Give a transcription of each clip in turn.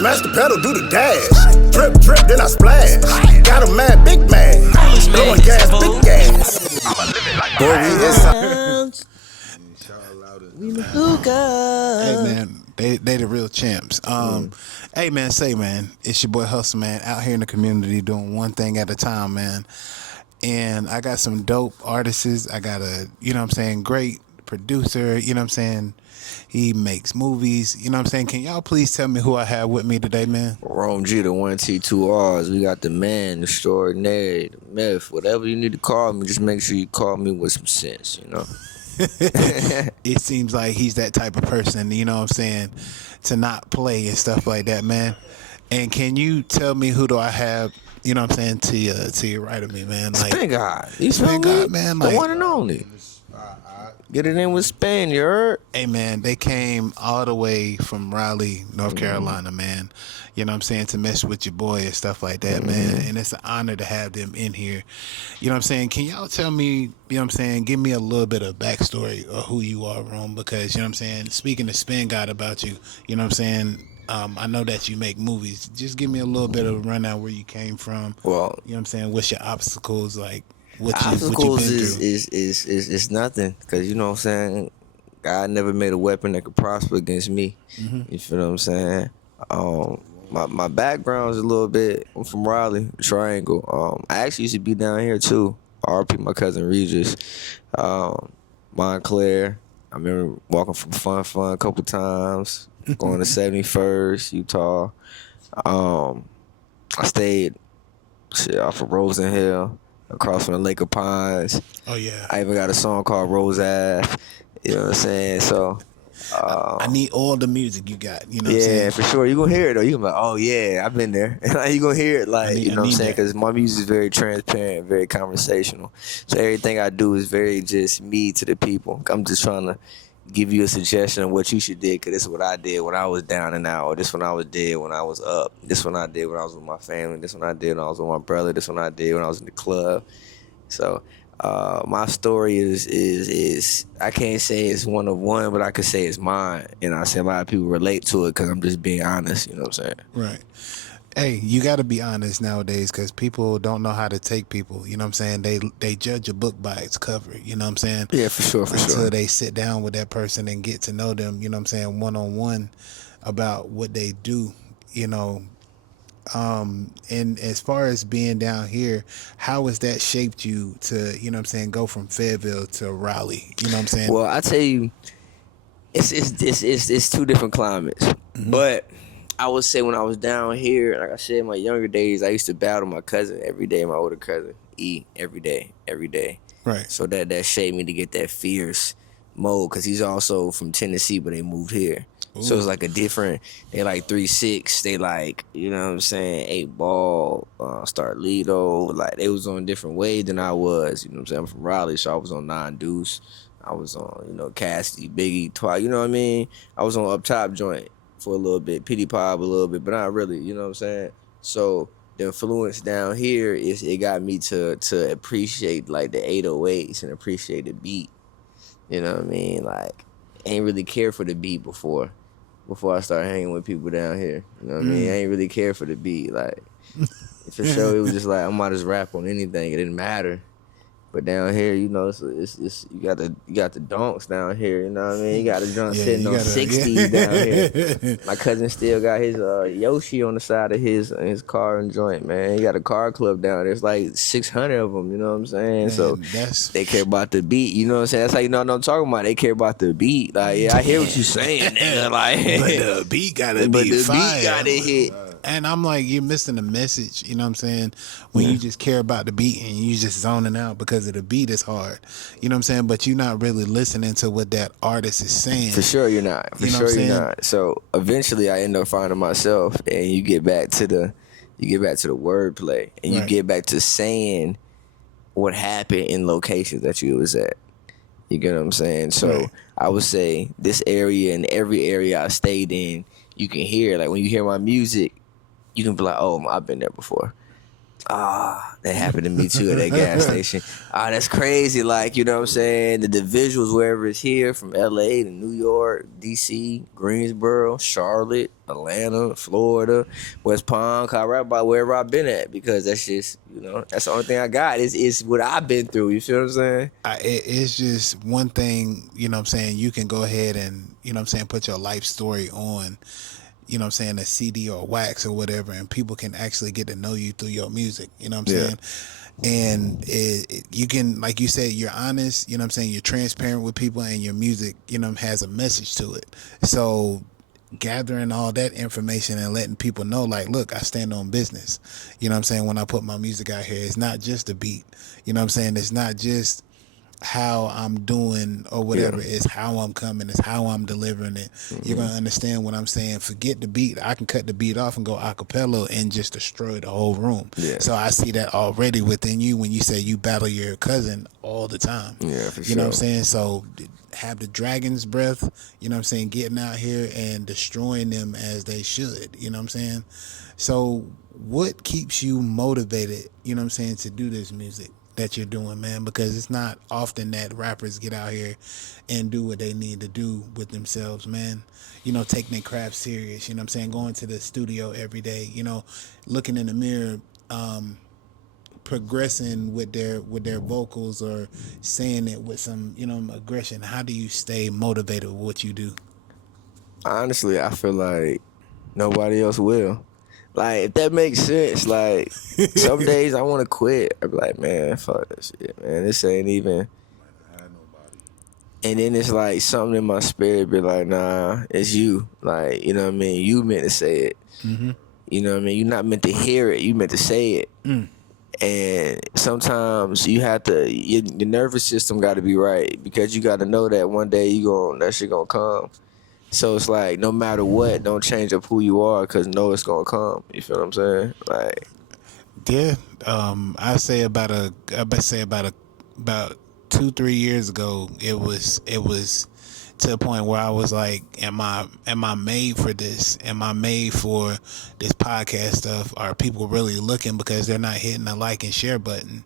Smash the pedal, do the dash. Drip, drip, then I splash. Got a mad, big man. Blowing gas, big gas. I'ma live it like boy, we inside. We the hookah. Hey man, they the real champs. Hey man, say man, it's your boy Hustle man out here in the community doing one thing at a time, man. And I got some dope artists. I got a, you know what I'm saying, great producer, you know what I'm saying. He makes movies, you know what I'm saying. Can y'all please tell me who I have with me today, man? Rome G, the 1 T 2 R's. We got the man, the extraordinary, the myth, whatever you need to call me. Just make sure you call me with some sense, you know. It seems like he's that type of person, you know what I'm saying, to not play and stuff like that, man. And can you tell me who do I have, you know what I'm saying, to your right of me, man? Like Spin God. You Spin smell God, me? man. The Like, one and only. Get it in with Spin, you heard? hey man, they came all the way from Raleigh, North Carolina, man. You know what I'm saying, to mess with your boy and stuff like that, man. And it's an honor to have them in here. You know what I'm saying? Can y'all tell me, you know what I'm saying, give me a little bit of backstory of who you are, Rome, because, you know what I'm saying, speaking to Spin God about you, you know what I'm saying, I know that you make movies. Just give me a little bit of a rundown where you came from. Well, you know what I'm saying, what's your obstacles, like what you obstacles been through. is nothing, because you know what I'm saying, God never made a weapon that could prosper against me. You feel what I'm saying? My background is a little bit, I'm from Raleigh, Triangle. I actually used to be down here too. RP my cousin Regis, Montclair. I remember walking from Fun a couple times, going to 71st, Utah. I stayed off of Rosen Hill, across from the Lake of Pines. Oh yeah. I even got a song called Rose Ave. You know what I'm saying? So I need all the music you got, you know what I'm yeah, saying? for sure. You gonna hear it though. You gonna be like, oh yeah, I've been there. You gonna hear it like, you know what I'm saying? Because my music is very transparent, very conversational. So everything I do is very just me to the people. I'm just trying to give you a suggestion of what you should do, because this is what I did when I was down and out, or this one I did when I was up, this one I did when I was with my family, this one I did when I was with my brother, this one I did when I was in the club. So my story is I can't say it's one of one, but I could say it's mine, and I say a lot of people relate to it because I'm just being honest. You know what I'm saying? Right. Hey, you got to be honest nowadays, because people don't know how to take people. You know what I'm saying? They judge a book by its cover. You know what I'm saying? Yeah, for sure, Until they sit down with that person and get to know them. You know what I'm saying? One-on-one about what they do. You know. And as far as being down here, how has that shaped you to, you know what I'm saying, go from Fayetteville to Raleigh? You know what I'm saying? Well, I tell you, it's two different climates. But I would say when I was down here, like I said, in my younger days, I used to battle my cousin every day, my older cousin, E, every day. Right. So that shaped me to get that fierce mode, because he's also from Tennessee, but they moved here. Ooh. So it's like a different, they like 3-6, they like, you know what I'm saying, 8 Ball, Starlito, like they was on a different wave than I was, you know what I'm saying, I'm from Raleigh, so I was on 9 Deuce, I was on, you know, Cassidy, Biggie, Twice, you know what I mean, I was on Up Top joint for a little bit, Petey Pop a little bit, but not really, you know what I'm saying, so the influence down here it got me to appreciate like the 808s and appreciate the beat, you know what I mean, like, ain't really care for the beat before I started hanging with people down here. You know what I mean? I ain't really care for the beat. Like, for sure, it was just like, I might just rap on anything. It didn't matter. But down here, you know, it's you got the donks down here. You know what I mean? You got the drunk sitting on 60s down here. My cousin still got his Yoshi on the side of his car and joint, man. He got a car club down there. It's like 600 of them. You know what I'm saying? Man, so they care about the beat. You know what I'm saying? That's how you know what I'm talking about. They care about the beat. Like, yeah, I hear what you saying, nigga. Like, but the beat gotta be fire. Beat gotta hit. And I'm like, you're missing the message, you know what I'm saying? When you just care about the beat and you just zoning out because of the beat is hard. You know what I'm saying? But you're not really listening to what that artist is saying. For sure you're not. For sure you're not. So eventually I end up finding myself, and you get back to the wordplay, and you get back to saying what happened in locations that you was at. You get what I'm saying? So I would say this area and every area I stayed in, you can hear, like when you hear my music, you can be like, oh, I've been there before. That happened to me too at that gas station. That's crazy. Like, you know what I'm saying? The visuals, wherever it's here, from LA to New York, DC, Greensboro, Charlotte, Atlanta, Florida, West Palm, Colorado, about wherever I've been at, because that's just, you know, that's the only thing I got. It's what I've been through. You feel what I'm saying? It's just one thing, you know what I'm saying, you can go ahead and, you know what I'm saying, put your life story on, you know what I'm saying, a CD or wax or whatever, and people can actually get to know you through your music, you know what I'm saying? And you can, like you said, you're honest, you know what I'm saying, you're transparent with people, and your music, you know, has a message to it. So gathering all that information and letting people know, like, look, I stand on business, you know what I'm saying, when I put my music out here, it's not just a beat, you know what I'm saying, it's not just how I'm doing or whatever. It's how I'm coming, it's how I'm delivering it. You're gonna understand what I'm saying. Forget the beat. I can cut the beat off and go a cappella and just destroy the whole room. So I see that already within you when you say you battle your cousin all the time. For You know what I'm saying? So have the dragon's breath, you know what I'm saying, getting out here and destroying them as they should, you know what I'm saying? So what keeps you motivated, you know what I'm saying, to do this music that you're doing, man? Because it's not often that rappers get out here and do what they need to do with themselves, man. You know, taking their craft serious, you know what I'm saying, going to the studio every day, you know, looking in the mirror, progressing with their vocals, or saying it with some, you know, aggression. How do you stay motivated with what you do? Honestly, I feel like nobody else will. Like, if that makes sense, like, some days I want to quit. I be like, man, fuck this shit, man. This ain't even. And then it's like something in my spirit be like, nah, it's you. Like, you know what I mean? You meant to say it. You know what I mean? You're not meant to hear it. You meant to say it. And sometimes you have to, your nervous system got to be right, because you got to know that one day that shit gonna come. So it's like, no matter what, don't change up who you are, because know it's gonna come. You feel what I'm saying? Like, yeah, I say about 2-3 years ago, it was to a point where I was like, am I made for this? Am I made for this podcast stuff? Are people really looking, because they're not hitting the like and share button?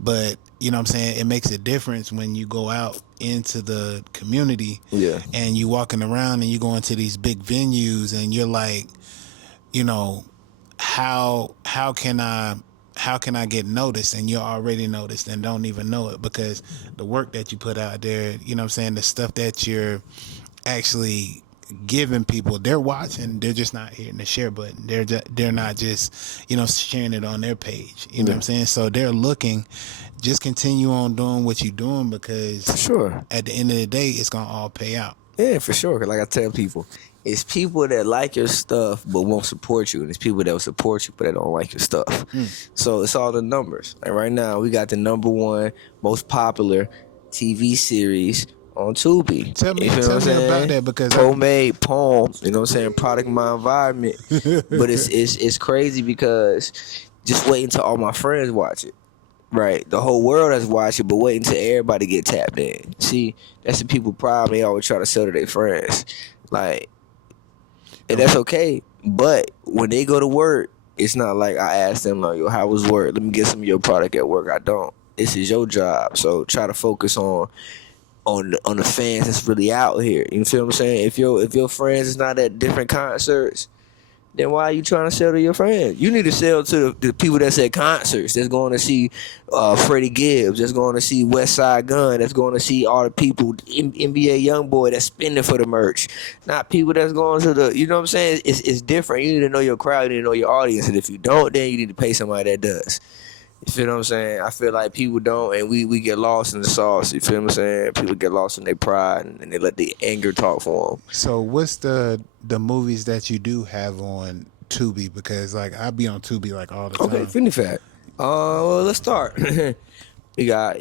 But you know what I'm saying, it makes a difference when you go out into the community, and you walking around and you go into these big venues, and you're like, you know, how can I get noticed? And you're already noticed and don't even know it, because the work that you put out there, you know what I'm saying, the stuff that you're actually giving people, they're watching, they're just not hitting the share button. They're not just, you know, sharing it on their page. You know what I'm saying? So they're looking. Just continue on doing what you're doing, because for sure, at the end of the day, it's gonna all pay out. Yeah, for sure. 'Cause like I tell people, it's people that like your stuff but won't support you, and it's people that will support you but that don't like your stuff. So it's all the numbers. Like right now, we got the #1 most popular TV series on Tubi. Tell me about that, because Homemade Poem. You know what I'm saying? Product of my environment. But it's crazy, because just wait until all my friends watch it. Right, the whole world has watched it, but wait until everybody get tapped in. See, that's the people problem. They always try to sell to their friends, like, and that's okay. But when they go to work, it's not like I ask them, like, yo, how was work? Let me get some of your product at work. I don't. This is your job, so try to focus on the fans that's really out here. You feel what I'm saying? If your friends is not at different concerts, then why are you trying to sell to your friends? You need to sell to the people that's at concerts, that's going to see Freddie Gibbs, that's going to see West Side Gun, that's going to see all the people, NBA Youngboy, that's spending for the merch. Not people that's going to the, you know what I'm saying? It's different. You need to know your crowd, you need to know your audience. And if you don't, then you need to pay somebody that does. You feel what I'm saying? I feel like people don't, and we get lost in the sauce. You feel what I'm saying? People get lost in their pride, and they let the anger talk for them. So what's the movies that you do have on Tubi? Because like I be on Tubi like all the time. Okay, Finny Fat. Well, let's start. You got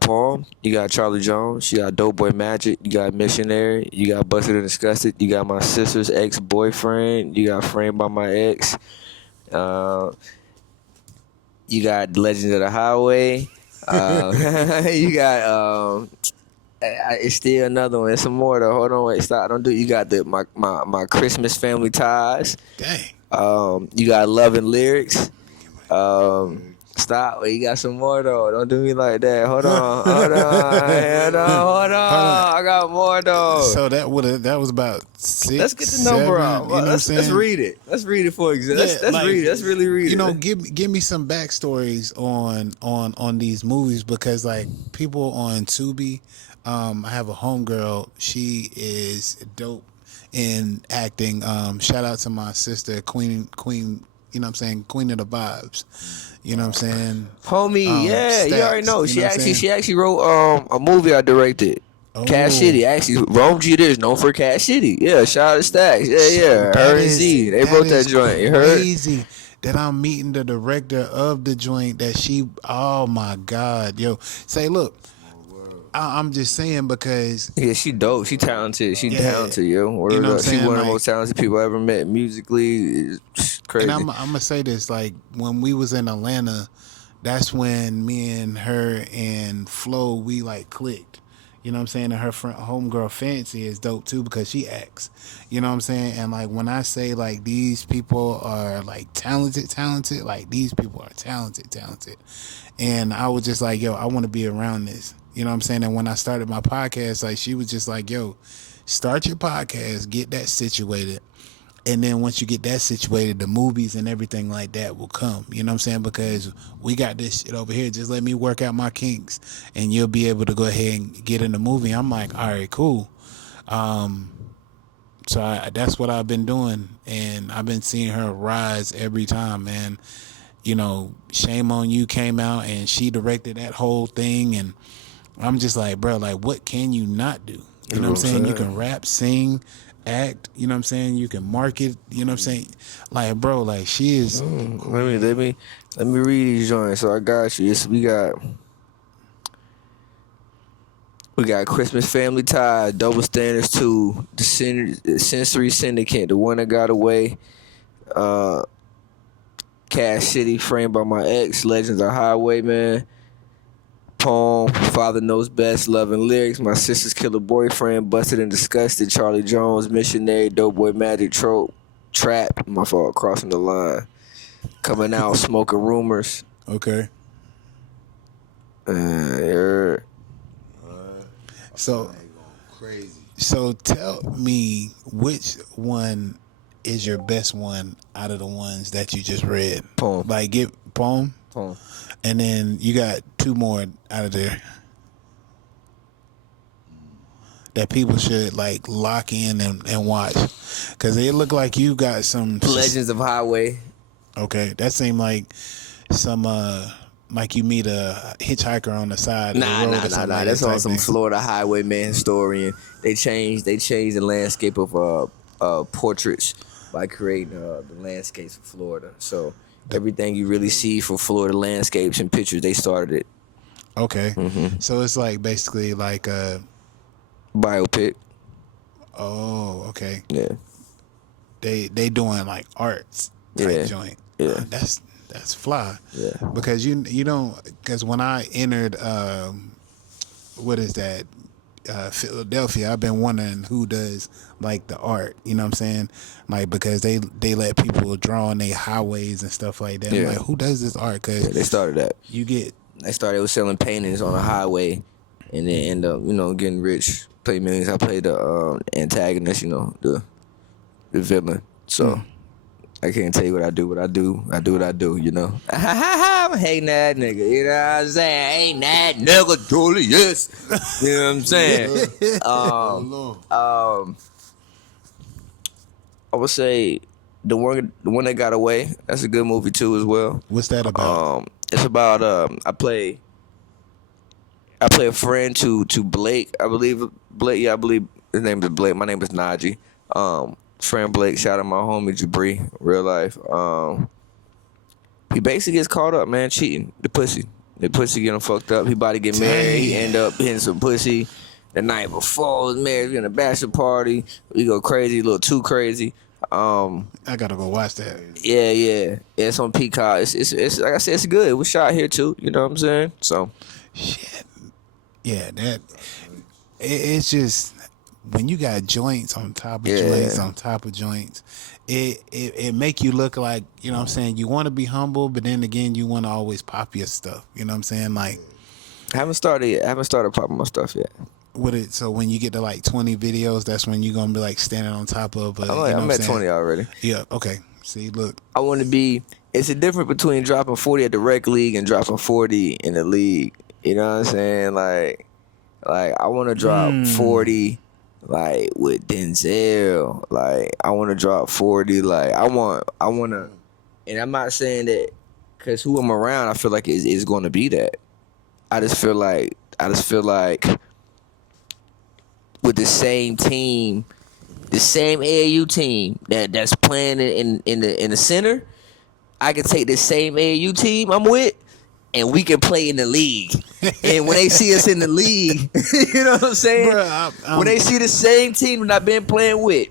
Palm, you got Charlie Jones, you got Dope Boy Magic, you got Missionary, you got Busted and Disgusted, you got My Sister's Ex-Boyfriend, you got Framed by My Ex. You got Legends of the Highway. You got it's still another one. There's some more though. Hold on, wait, stop. Don't do. You got my Christmas Family Ties. Dang. You got Love and Lyrics. Stop. You got some more though. Don't do me like that. Hold on. Hold on. I got more though. So that was about 6. Let's get the number out. You know what I'm saying? Let's read it. Let's read it for example. Let's read it. Let's really read it. You know, give me some backstories on these movies, because like people on Tubi, I have a homegirl. She is dope in acting. Shout out to my sister, Queen. You know what I'm saying? Queen of the Vibes. You know what I'm saying? Homie, yeah, Stats, you already know. you know She actually wrote a movie I directed. Cash City. Actually, Rome Jeter is known for Cash City. Yeah, shout out to Stacks. Yeah. Her and Z. They wrote that joint. You heard? Crazy that I'm meeting the director of the joint that she, oh my God. Yo, say, look, I'm just saying because yeah, she dope. She talented. She talented, yo. You know what I'm She saying? one of the most talented people I ever met musically. It's crazy. And I'm gonna say this, like when we was in Atlanta, that's when me and her and Flo, we like clicked. You know what I'm saying? And her homegirl Fancy is dope too, because she acts. You know what I'm saying? And like when I say like these people are like talented, like these people are talented. And I was just like, yo, I want to be around this. You know what I'm saying? And when I started my podcast, like she was just like, yo, start your podcast, get that situated. And then once you get that situated, the movies and everything like that will come. You know what I'm saying? Because we got this shit over here. Just let me work out my kinks and you'll be able to go ahead and get in the movie. I'm like, all right, cool. So that's what I've been doing. And I've been seeing her rise every time, man. You know, Shame on You came out and she directed that whole thing. And I'm just like, bro, like, what can you not do? You know what I'm saying? You can rap, sing, act, you know what I'm saying? You can market, you know what I'm saying? Like, bro, like, she is. Let me read these joints. So I got you. We got Christmas Family Tie, Double Standards 2, The Sensory Syndicate, The One That Got Away, Cash City, Framed by My Ex, Legends of Highwayman, Poem, Father Knows Best, Love and Lyrics, My Sister's Killer Boyfriend, Busted and Disgusted, Charlie Jones, Missionary, Dope Boy Magic, Trope, Trap, my fault, Crossing the Line, Coming Out, Smoking Rumors. Okay. So, crazy. So tell me which one is your best one out of the ones that you just read. Poem. Like, get Poem. And then you got 2 more out of there that people should like lock in and watch, because they look like you got some Legends of Highway. Okay, that seemed like some like you meet a hitchhiker on the side of the road or something. Like That's on some thing. Florida highwayman historian. They changed the landscape of portraits by creating the landscapes of Florida. So everything you really see for Florida landscapes and pictures, they started it. Okay. Mm-hmm. So it's like basically like a biopic. Oh, okay. Yeah. They doing like arts type joint. Yeah. That's fly. Yeah. Because you don't, because when I entered what is that? Philadelphia, I've been wondering who does like the art, you know what I'm saying? Like, because they let people draw on their highways and stuff like that. Yeah. I'm like, who does this art? Because they started that. They started with selling paintings on a highway and then end up, getting rich, play millions. I played the antagonist, the villain. So I can't tell you what I do, I do what I do, I'm hating that nigga, you know what I'm saying? Ain't that nigga Julius? You know what I'm saying? I would say the one that got away. That's a good movie too as well. What's that about? It's about I play a friend to Blake. I believe Blake. Yeah, I believe his name is Blake. My name is Najee. Friend Blake, shout out my homie Jabri, real life. He basically gets caught up, man, cheating. The pussy get him fucked up. He about to get married. He end up hitting some pussy the night before his marriage. We in a bachelor party. We go crazy, a little too crazy. I gotta go watch that. Yeah. It's on Peacock. It's like I said, it's good. It was shot here too. You know what I'm saying? So, shit. Yeah, it's just when you got joints on top of joints on top of joints, it make you look like, you know what I'm saying, you want to be humble, but then again, you want to always pop your stuff. You know what I'm saying? Like, I haven't started popping my stuff yet. With it, so when you get to like 20 videos, that's when you're gonna be like standing on top of. I'm at 20 already. Yeah. Okay. See, look. I want to be. It's a difference between dropping 40 at the rec league and dropping 40 in the league. You know what I'm saying? Like I want to drop 40, like with Denzel. Like I want to drop 40. Like I want to, and I'm not saying that because who I'm around, I feel like is going to be that. I just feel like with the same team, the same AAU team that's playing in the center, I can take the same AAU team I'm with, and we can play in the league. And when they see us in the league, you know what I'm saying? Bruh, when they see the same team that I've been playing with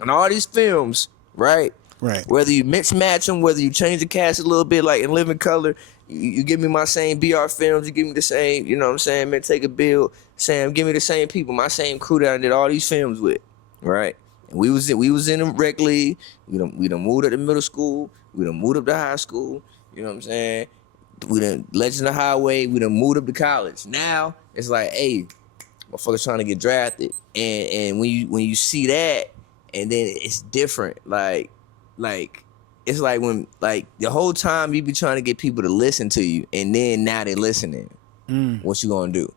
in all these films, right? Right. Whether you mix match them, whether you change the cast a little bit, like in Living Color, you give me my same BR films, you give me the same, you know what I'm saying? Man, take a bill, Sam, give me the same people, my same crew that I did all these films with, right? And we was in the rec league. We done moved up to middle school. We done moved up to high school. You know what I'm saying? We done Legend of Highway. We done moved up to college. Now it's like, hey, motherfuckers trying to get drafted, and when you see that, and then it's different. Like it's like when like the whole time you be trying to get people to listen to you, and then now they listening. What you gonna do?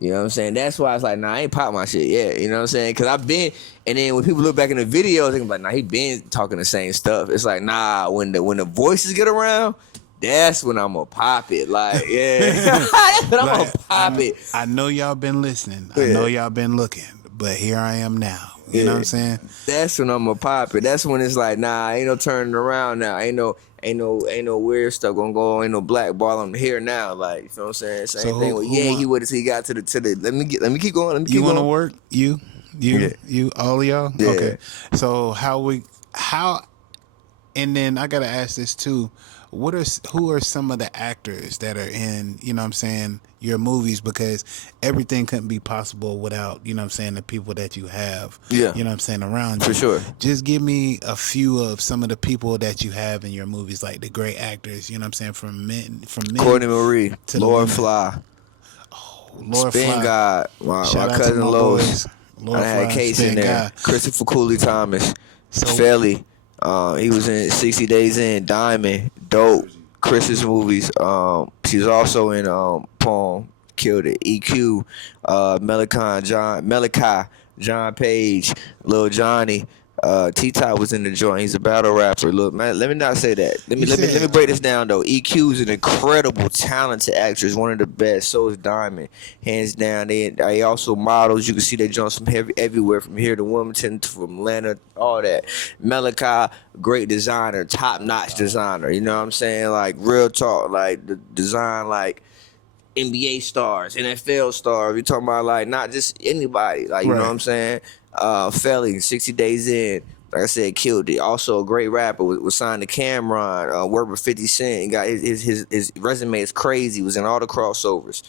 You know what I'm saying? That's why it's like, nah, I ain't pop my shit yet. You know what I'm saying? Because I've been, and then when people look back in the videos, they can be like, nah, he been talking the same stuff. It's like, nah, when the voices get around, that's when I'm gonna pop it. Like, yeah, that's when I'm gonna pop it. I know y'all been listening. I know y'all been looking, but here I am now. You know what I'm saying? That's when I'm gonna pop it. That's when it's like, nah, ain't no turning around now. Ain't no weird stuff gonna go on. Ain't no blackball. I'm here now. Like, you know what I'm saying? Same thing with he would have got to the. Let me keep going. You want to work? You, all of y'all. Yeah. Okay. So how, and then I gotta ask this too. Who are some of the actors that are in, you know what I'm saying, your movies? Because everything couldn't be possible without, you know what I'm saying, the people that you have, you know what I'm saying, around you. For sure. Just give me a few of some of the people that you have in your movies, like the great actors, you know what I'm saying, from men Courtney Marie, to Laura Fly, Laura Spin Fly. God, my Shout out to cousin my Lois. boys. I had Case in there. God. Christopher Cooley Thomas, Felly. He was in 60 Days In, Diamond, Dope, Chris's movies. She was also in Palm, killed it. EQ, Malachi, John Page, Lil Johnny. T-Top was in the joint. He's a battle rapper. Look, man, let me not say that. Let me break this down though. EQ is an incredible, talented actress, one of the best. So is Diamond, hands down. They also models. You can see they jumps from everywhere, from here to Wilmington, from Atlanta, all that. Malachi, great designer, top notch designer. You know what I'm saying? Like real talk, like the design, like NBA stars, NFL stars. We talking about like not just anybody. Like you know what I'm saying? Felly, 60 Days In, like I said, killed it. Also a great rapper, was signed to Cameron, worked with 50 Cent, and got his resume is crazy, was in all the crossovers.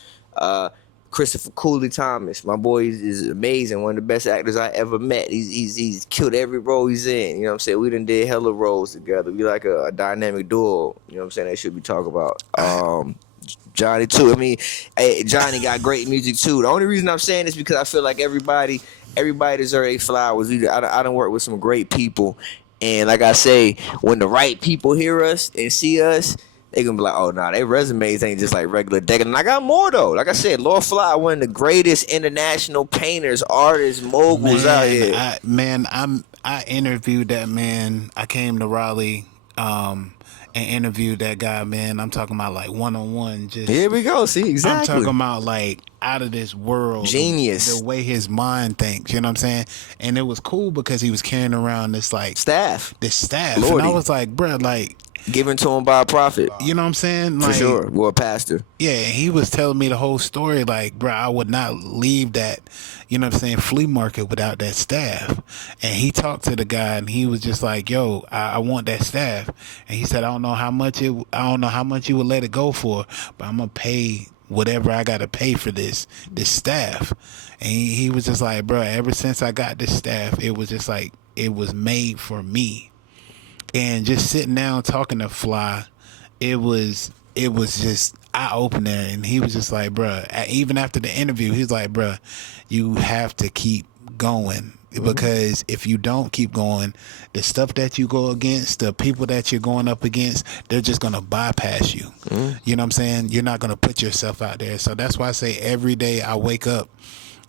Christopher Cooley Thomas, my boy is amazing, one of the best actors I ever met. He's killed every role he's in. You know what I'm saying? We done did hella roles together. We like a dynamic duo. You know what I'm saying? They should be talking about. Johnny too. I mean, hey, Johnny got great music too. The only reason I'm saying this because I feel like everybody deserves their flowers. I done work with some great people, and like I say, when the right people hear us and see us, they gonna be like, oh nah, their resumes ain't just like regular decking. And I got more though. Like I said, Lord Fly, one of the greatest international painters, artists, moguls out here. I interviewed that man. I came to Raleigh and interviewed that guy, man. I'm talking about like one-on-one. Just here we go. See, exactly. I'm talking about like out of this world. Genius. The way his mind thinks, you know what I'm saying? And it was cool because he was carrying around this like staff. And I was like, bro, like given to him by a prophet. You know what I'm saying? Like, for sure. Or a pastor. Yeah, he was telling me the whole story. Like, bro, I would not leave that, you know what I'm saying, flea market without that staff. And he talked to the guy, and he was just like, yo, I want that staff. And he said, I don't know how much you would let it go for, but I'm gonna pay whatever I got to pay for this staff. And he was just like, bro, ever since I got this staff, it was just like, it was made for me. And just sitting down talking to Fly, it was just eye opener. And he was just like, bro, even after the interview, he's like, bro, you have to keep going. Because if you don't keep going, the stuff that you go against, the people that you're going up against, they're just going to bypass you. You know what I'm saying? You're not going to put yourself out there. So that's why I say every day I wake up,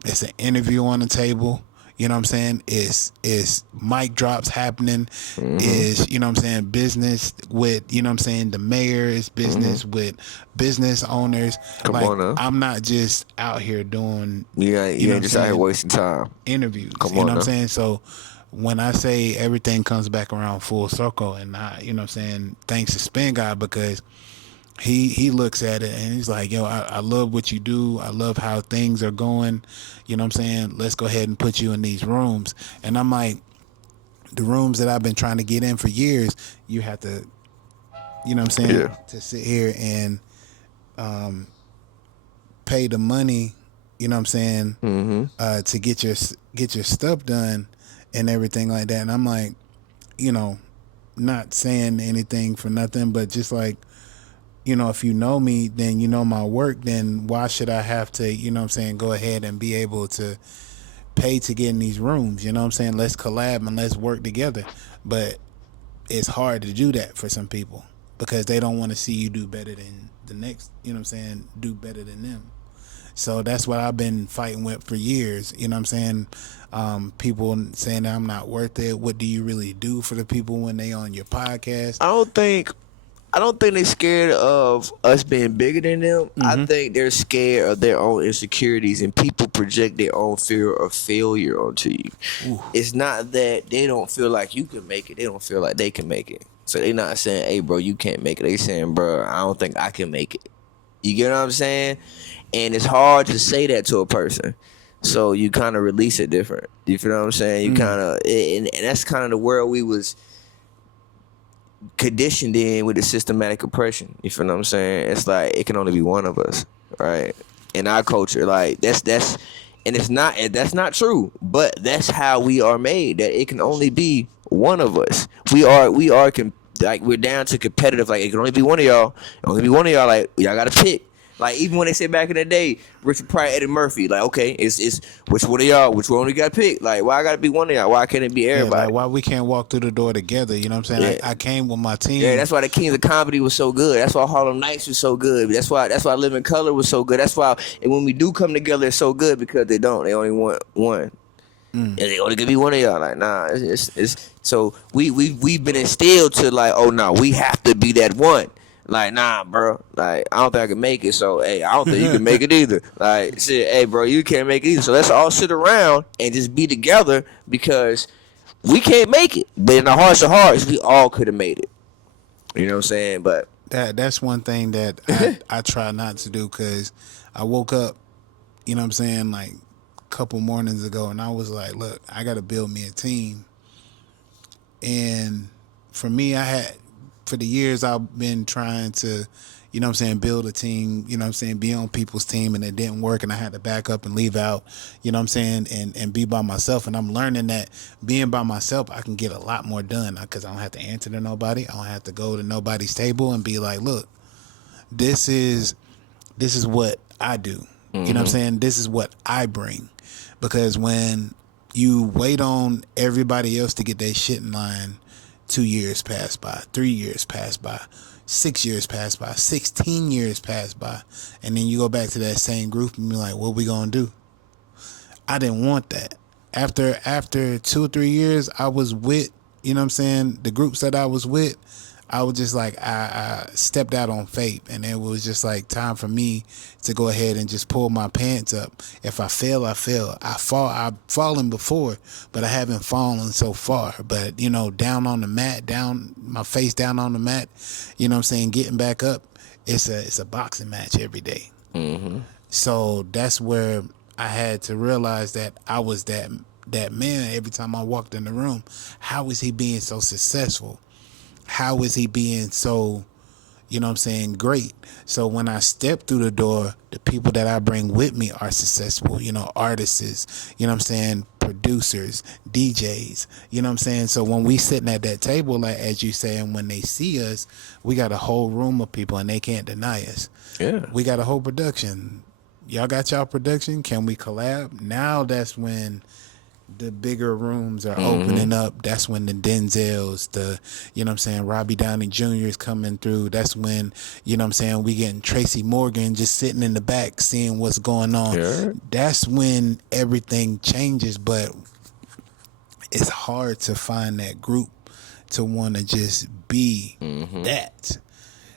it's an interview on the table. You know what I'm saying? It's mic drops happening. Is, you know what I'm saying, business with, you know what I'm saying, the mayor, is business with business owners. Come on now. I'm not just out here doing You ain't just out here wasting time. Interviews. Come you on know now. what I'm saying? So when I say everything comes back around full circle, and I, you know what I'm saying, thanks to Spin God, because he looks at it and he's like, yo, I love what you do. I love how things are going. You know what I'm saying? Let's go ahead and put you in these rooms. And I'm like, the rooms that I've been trying to get in for years, you have to, you know what I'm saying, Yeah. to sit here and pay the money, you know what I'm saying, to get your stuff done and everything like that. And I'm like, you know, not saying anything for nothing, but just like, you know, if you know me, then you know my work, then why should I have to, you know what I'm saying, go ahead and be able to pay to get in these rooms? You know what I'm saying? Let's collab and let's work together. But it's hard to do that for some people because they don't want to see you do better than the next, you know what I'm saying, do better than them. So that's what I've been fighting with for years. You know what I'm saying? People saying that I'm not worth it. What do you really do for the people when they on your podcast? I don't think they're scared of us being bigger than them. I think they're scared of their own insecurities, and people project their own fear of failure onto you. It's not that they don't feel like you can make it. They don't feel like they can make it. So they're not saying, hey, bro, you can't make it. They saying, bro, I don't think I can make it. You get what I'm saying? And it's hard to say that to a person. So you kind of release it different. You feel what I'm saying? You kind of, and that's kind of the world we was conditioned in with the systematic oppression. You feel what I'm saying? It's like it can only be one of us, right? In our culture, like that's and that's not true, but that's how we are made. That it can only be one of us. Like we're down to competitive. Like it can only be one of y'all. It only be one of y'all. Like y'all got to pick. Like even when they say back in the day, Richard Pryor, Eddie Murphy, like okay, it's which one of y'all? Which one we got to pick? Like why I got to be one of y'all? Why can't it be everybody? Yeah, like why we can't walk through the door together? You know what I'm saying? Yeah. I came with my team. Yeah, that's why the Kings of Comedy was so good. That's why Harlem Nights was so good. That's why Living Color was so good. That's why, and when we do come together, it's so good because they only want one. And they only could be one of y'all. Like nah, it's so we've been instilled to like, oh no, we have to be that one. Like nah, bro. Like I don't think I can make it. So hey, I don't think you can make it either. Like shit, hey, bro, you can't make it either. So let's all sit around and just be together because we can't make it. But in the hearts of hearts, we all could have made it. You know what I'm saying? But that's one thing that I try not to do because I woke up, you know what I'm saying, like a couple mornings ago, and I was like, look, I got to build me a team. And for me, for the years I've been trying to, you know what I'm saying, build a team, you know what I'm saying, be on people's team, and it didn't work, and I had to back up and leave out, you know what I'm saying, and be by myself. And I'm learning that being by myself, I can get a lot more done because I don't have to answer to nobody. I don't have to go to nobody's table and be like, look, this is what I do. You know what I'm saying? This is what I bring. Because when you wait on everybody else to get their shit in line, 2 years pass by, 3 years pass by, 6 years pass by, 16 years pass by, and then you go back to that same group and be like, what we gonna do? I didn't want that. After 2 or 3 years, I was with, you know what I'm saying, the groups that I was with, I was just like, I stepped out on faith, and it was just like time for me to go ahead and just pull my pants up. If I fail, I fail. I've fallen before, but I haven't fallen so far. But, you know, down on the mat, my face down on the mat, you know what I'm saying, getting back up, it's a boxing match every day. So that's where I had to realize that I was that man every time I walked in the room. How is he being so successful? How is he being so, you know what I'm saying, great. So when I step through the door, the people that I bring with me are successful, you know, artists, you know what I'm saying, producers, DJs, you know what I'm saying? So when we sitting at that table, like as you say, and when they see us, we got a whole room of people and they can't deny us. Yeah. We got a whole production. Y'all got y'all production? Can we collab? Now that's when the bigger rooms are opening up. That's when the Denzels, the, you know what I'm saying, Robbie Downey Jr. is coming through. That's when, you know what I'm saying, we getting Tracy Morgan just sitting in the back seeing what's going on. Yeah. That's when everything changes, but it's hard to find that group to want to just be that.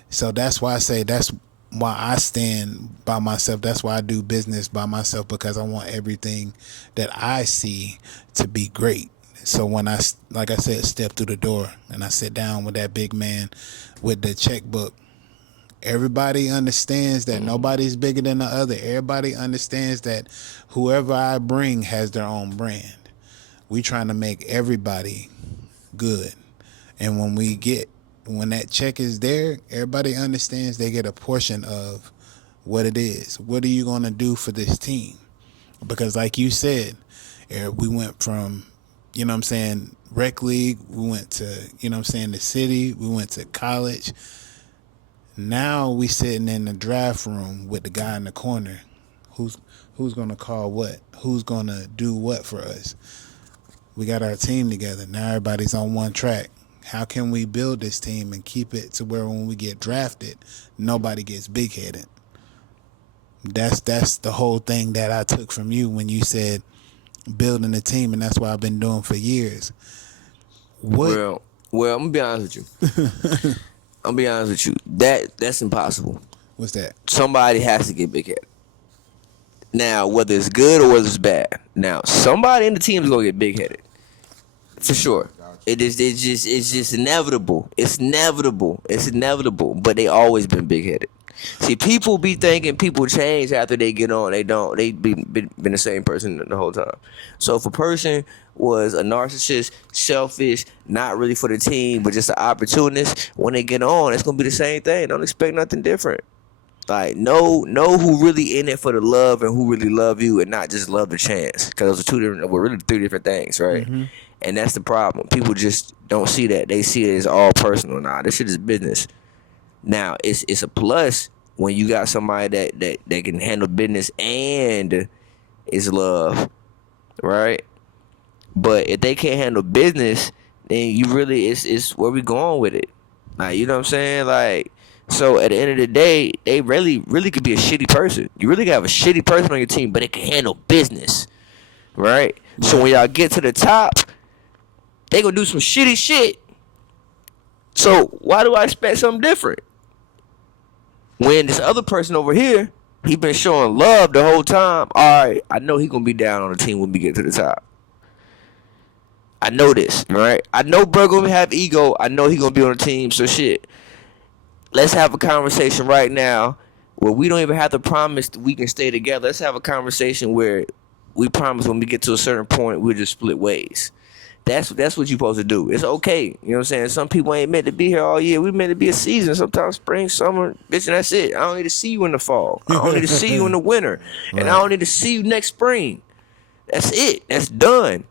So that's why I say that's why I stand by myself. That's why I do business by myself, because I want everything that I see to be great. So when I, like I said, step through the door and I sit down with that big man with the checkbook, everybody understands that nobody's bigger than the other. Everybody understands that whoever I bring has their own brand. We trying to make everybody good. And when that check is there, everybody understands they get a portion of what it is. What are you going to do for this team? Because like you said, we went from, you know what I'm saying, rec league, we went to, you know what I'm saying, the city, we went to college. Now we sitting in the draft room with the guy in the corner. Who's going to call what? Who's going to do what for us? We got our team together. Now everybody's on one track. How can we build this team and keep it to where when we get drafted, nobody gets big-headed? That's the whole thing that I took from you when you said building a team, and that's what I've been doing for years. Well, I'm gonna be honest with you. That's impossible. What's that? Somebody has to get big-headed. Now, whether it's good or whether it's bad. Now, somebody in the team is gonna get big-headed. For sure. It's just inevitable. It's inevitable. But they always been big-headed. See, people be thinking people change after they get on. They don't. They been the same person the whole time. So if a person was a narcissist, selfish, not really for the team, but just an opportunist, when they get on, it's gonna be the same thing. Don't expect nothing different. Like, know who really in it for the love and who really love you and not just love the chance. Because those are really three different things, right? Mm-hmm. And that's the problem. People just don't see that. They see it as all personal. Nah, this shit is business. Now, it's a plus when you got somebody that can handle business and is love, right? But if they can't handle business, then you really, it's where we going with it. Like, you know what I'm saying? Like, so at the end of the day, they really could be a shitty person. You really gotta have a shitty person on your team, but they can handle business, right? Yeah. So when y'all get to the top, they gonna do some shitty shit. So why do I expect something different? When this other person over here, he been showing love the whole time. All right, I know he gonna be down on the team when we get to the top. I know this, right? I know bro gonna have ego. I know he gonna be on the team. So shit, let's have a conversation right now where we don't even have to promise that we can stay together. Let's have a conversation where we promise when we get to a certain point we'll just split ways. That's what you're supposed to do. It's okay. You know what I'm saying? Some people ain't meant to be here all year. We meant to be a season. Sometimes spring, summer, bitch, and that's it. I don't need to see you in the fall. I don't need to see you in the winter. Right. And I don't need to see you next spring. That's it. That's done.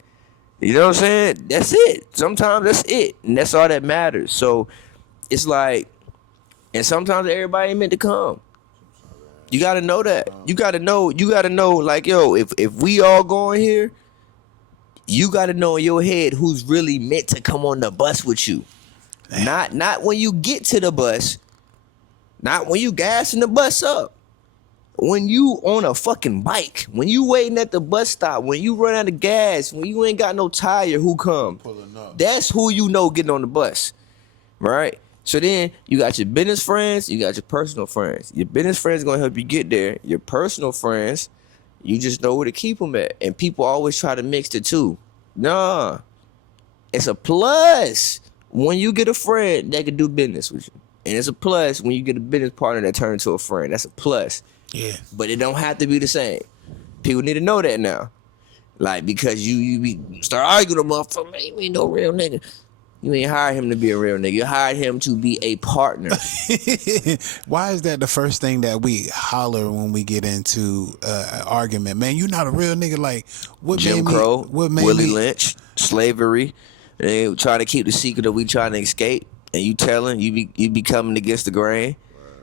You know what I'm saying? That's it. Sometimes that's it. And that's all that matters. So it's like, and sometimes everybody ain't meant to come. You gotta know that. You gotta know, like, yo, if we all going here, you gotta know in your head who's really meant to come on the bus with you. Not when you get to the bus, not when you gassing the bus up. When you on a fucking bike, when you waiting at the bus stop, when you run out of gas, when you ain't got no tire, who come? Pulling up. That's who you know getting on the bus, right? So then you got your business friends, you got your personal friends. Your business friends gonna help you get there. Your personal friends, you just know where to keep them at. And people always try to mix the two. Nah, it's a plus when you get a friend that can do business with you, and it's a plus when you get a business partner that turns into a friend. That's a plus. Yeah, but it don't have to be the same. People need to know that now. Like, because you start arguing with a motherfucker, man, you ain't no real nigga. You ain't hired him to be a real nigga. You hired him to be a partner. Why is that the first thing that we holler when we get into an argument? Man, you not a real nigga. Like, what Jim made Crow, me? What made Willie me? Lynch, slavery. And they trying to keep the secret that we trying to escape. And you telling, you be coming against the grain.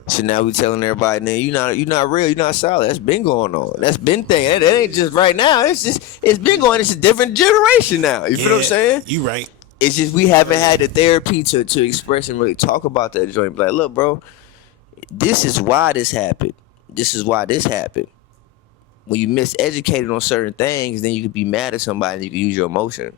So now we telling everybody, man, you not real, you not solid. That's been going on. That's been thing. That ain't just right now. It's been going. It's a different generation now. You feel what I'm saying? You right. It's just we haven't had the therapy to express and really talk about that joint. Like, look, bro, this is why this happened. This is why this happened. When you miseducated on certain things, then you could be mad at somebody and you can use your emotion.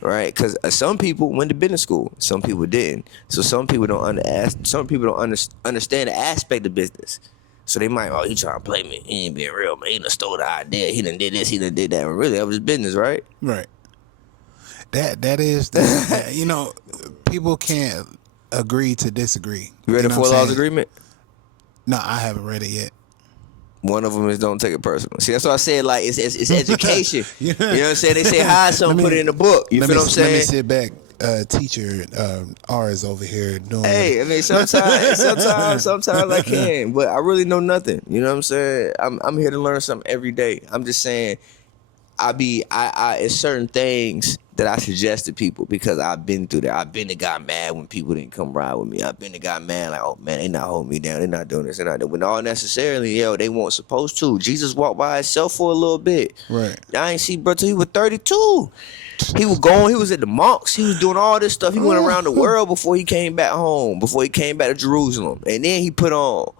Right? Because some people went to business school, some people didn't. So some people don't understand the aspect of business. So they might, he trying to play me. He ain't being real, man. He done stole the idea. He done did this. He done did that. And really, that was his business, right? Right. That is, you know, people can't agree to disagree. You read the Four Laws Agreement? No, I haven't read it yet. One of them is don't take it personal. See, that's what I said. Like, it's education. You know what I'm saying? They say hide something, put it in the book. You feel what I'm saying? Let me sit back. Teacher R is over here doing. Hey, I mean, sometimes I can, but I really know nothing. You know what I'm saying? I'm here to learn something every day. I'm just saying, it's certain things that I suggest to people because I've been through that. I've been the guy mad when people didn't come ride with me. I've been the guy mad like, oh man, they not holding me down. They not doing this. They're not doing. But not necessarily, they weren't supposed to. Jesus walked by himself for a little bit. Right. I ain't see bro till he was 32. He was going. He was at the monks. He was doing all this stuff. He went around the world before he came back home. Before he came back to Jerusalem, and then he put on.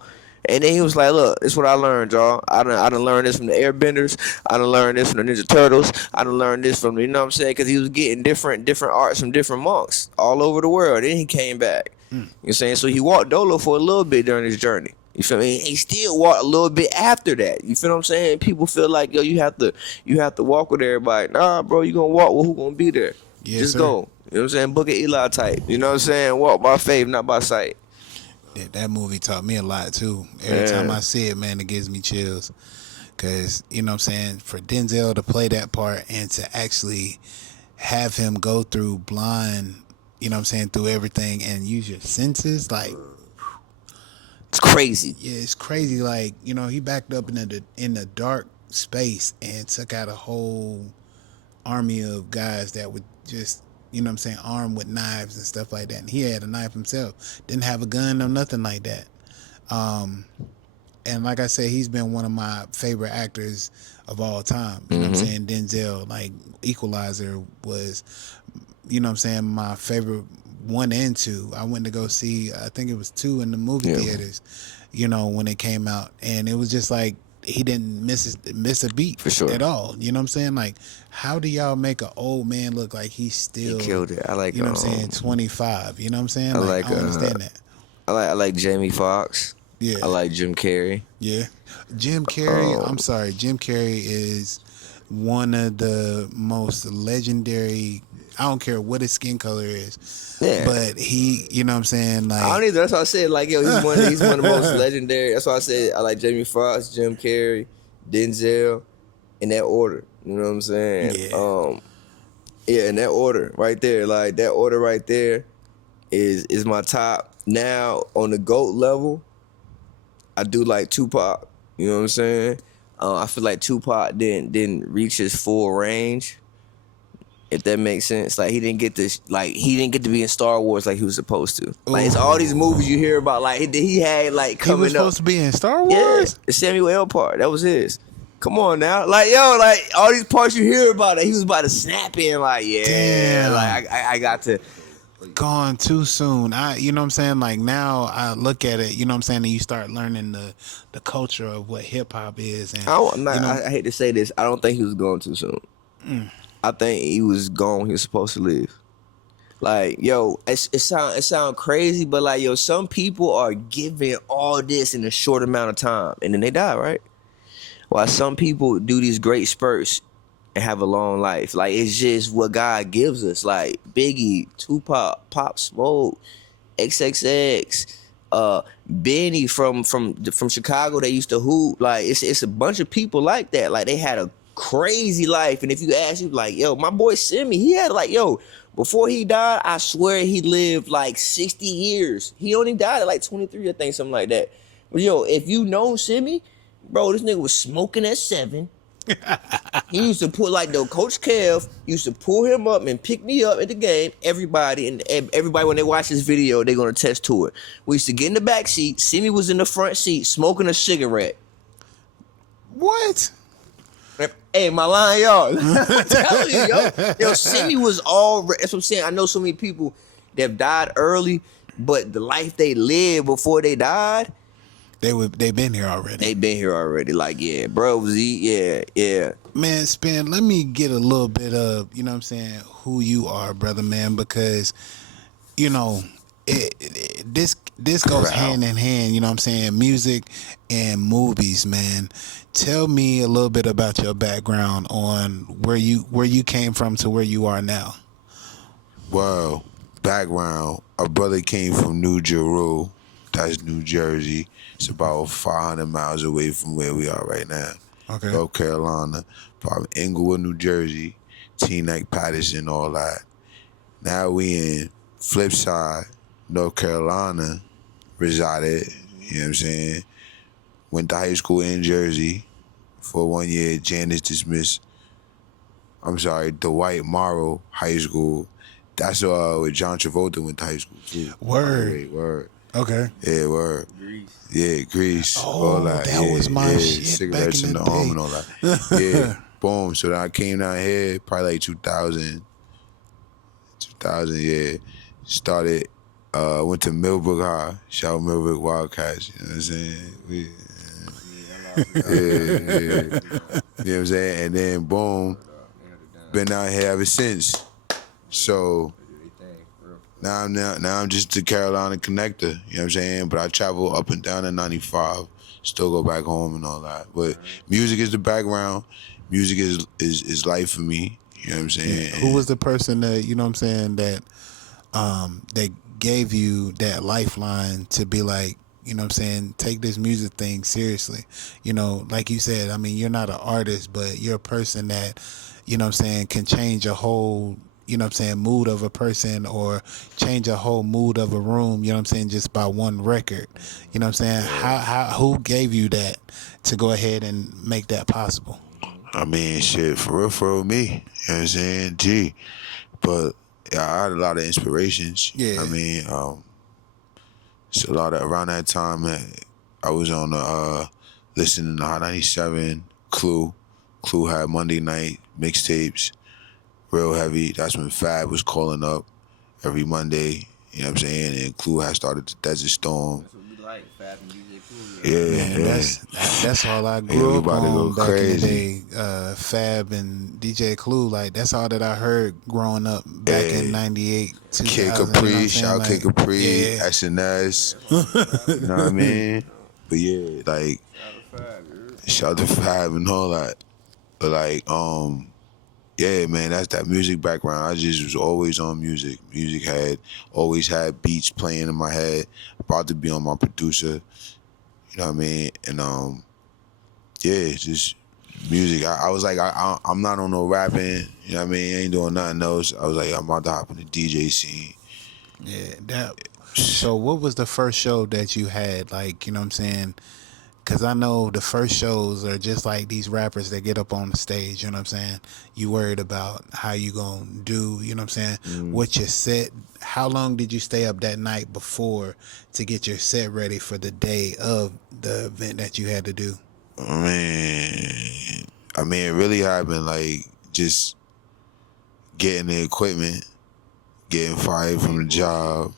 And then he was like, look, this is what I learned, y'all. I done learned this from the Airbenders. I done learned this from the Ninja Turtles. I done learned this from, you know what I'm saying? Because he was getting different arts from different monks all over the world. Then he came back. You know what I'm saying? So he walked Dolo for a little bit during his journey. You feel me? He still walked a little bit after that. You feel what I'm saying? People feel like, yo, you have to walk with everybody. Nah, bro, you gonna walk with who gonna be there. Yes, Just sir. go. You know what I'm saying? Book of Eli type. You know what I'm saying? Walk by faith, not by sight. That movie taught me a lot too. Every time I see it, man, it gives me chills. Cause you know what I'm saying, for Denzel to play that part and to actually have him go through blind, you know what I'm saying, through everything and use your senses, like it's crazy. Yeah, it's crazy. Like, you know, he backed up in the dark space and took out a whole army of guys that would just, you know what I'm saying, armed with knives and stuff like that. And he had a knife himself. Didn't have a gun or nothing like that. And like I said, he's been one of my favorite actors of all time. You know what I'm saying? Denzel, like Equalizer was, you know what I'm saying, my favorite 1 and 2. I went to go see, I think it was 2 in the movie theaters, you know, when it came out. And it was just like, he didn't miss a beat for sure at all. You know what I'm saying? Like, how do y'all make an old man look like he's still, he killed it. I like, you know what I'm saying, 25? You know what I'm saying? I don't understand that. I like Jamie Foxx. Yeah. I like Jim Carrey. Yeah. Jim Carrey, I'm sorry, Jim Carrey is one of the most legendary, I don't care what his skin color is. Yeah. But he, you know what I'm saying? Like, I don't either. That's why I said, like, yo, he's one of the most legendary. That's why I said I like Jamie Foxx, Jim Carrey, Denzel, in that order. You know what I'm saying? Yeah. Yeah, in that order right there. Like, that order right there is my top. Now, on the GOAT level, I do like Tupac. You know what I'm saying? I feel like Tupac didn't reach his full range. If that makes sense, like he didn't get to be in Star Wars like he was supposed to. Like, it's all these movies you hear about, like he had like coming up. He was supposed to be in Star Wars? Yeah, the Samuel L. part, that was his. Come on now, like, yo, like all these parts you hear about that he was about to snap in, like, yeah, damn. like I got to. Gone too soon. You know what I'm saying? Like, now I look at it, you know what I'm saying, and you start learning the culture of what hip hop is. And I hate to say this, I don't think he was going too soon. I think he was gone. He was supposed to live. Like, yo, it sound crazy, but like, yo, some people are giving all this in a short amount of time, and then they die, right? While some people do these great spurts and have a long life. Like, it's just what God gives us. Like Biggie, Tupac, Pop Smoke, XXX, Benny from Chicago. They used to hoop. Like, it's a bunch of people like that. Like, they had a crazy life. And if you ask him, like, yo, my boy Simi, he had like, yo, before he died, I swear he lived like 60 years. He only died at like 23, I think, something like that. But yo, if you know Simi, bro, this nigga was smoking at 7. He used to put, like, though, Coach Kev used to pull him up and pick me up at the game. Everybody, and everybody, when they watch this video, they're going to attest to it. We used to get in the back seat. Simi was in the front seat smoking a cigarette. What? Hey, my line, y'all. I'm telling you, yo, Simi was all. That's what I'm saying. I know so many people that have died early, but the life they lived before they died, They've been here already. they been here already. Like, yeah, bro, was he? Yeah. Man, Spin, let me get a little bit of, you know what I'm saying, who you are, brother, man, because, you know, this goes hand in hand, you know what I'm saying, music and movies, man. Tell me a little bit about your background on where you came from to where you are now. Well, background, a brother came from New Jeru, that's New Jersey. It's about 500 miles away from where we are right now. Okay. North Carolina, probably Inglewood, New Jersey, Teaneck, Patterson, all that. Now we in Flipside, North Carolina, resided, you know what I'm saying? Went to high school in Jersey for 1 year, Dwight Morrow High School. That's where John Travolta went to high school too. Word. Word. Okay. Yeah, word. Grease. Yeah, Grease. Oh, all that. that was my shit cigarettes back in in the the arm day. and all that. Yeah, boom. So then I came down here probably like 2000, yeah. Started, went to Millbrook High. Shout out Millbrook Wildcats. You know what I'm saying? Yeah. You know what I'm saying? And then boom, been out here ever since. So now I'm just the Carolina connector, you know what I'm saying? But I travel up and down the 95, still go back home and all that. But music is the background. Music is life for me, you know what I'm saying? Who was the person that, you know what I'm saying, that gave you that lifeline to be like, you know what I'm saying, take this music thing seriously? You know, like you said, I mean, you're not an artist, but you're a person that, you know what I'm saying, can change a whole, you know what I'm saying, mood of a person or change a whole mood of a room, you know what I'm saying, just by one record. You know what I'm saying? Who gave you that to go ahead and make that possible? I mean, shit, for real, me. You know what I'm saying? G. But yeah, I had a lot of inspirations. Yeah. I mean, it's a lot of, around that time, I was on listening to Hot 97, Clue. Clue had Monday night mixtapes, real heavy. That's when Fab was calling up every Monday, you know what I'm saying? And Clue had started the Desert Storm. That's what we like, Fab and DJ Clue. Man, that's all I grew up on back in the day. Fab and DJ Clue, like that's all that I heard growing up back in '98. Kid Capri, shout out Kid Capri, SNS. You know what I mean? But yeah, like shout out to Fab and all that. But like, yeah, man, that's that music background. I just was always on music. Always had beats playing in my head. About to be on my producer. You know what I mean? And yeah, just music. I was like, I'm not on no rapping. You know what I mean? I ain't doing nothing else. I was like, I'm about to hop in the DJ scene. Yeah. So what was the first show that you had? Like, you know what I'm saying? Because I know the first shows are just like these rappers that get up on the stage, you know what I'm saying? You worried about how you going to do, you know what I'm saying? What your set, how long did you stay up that night before to get your set ready for the day of the event that you had to do? I mean, it really happened like just getting the equipment, getting fired from the job.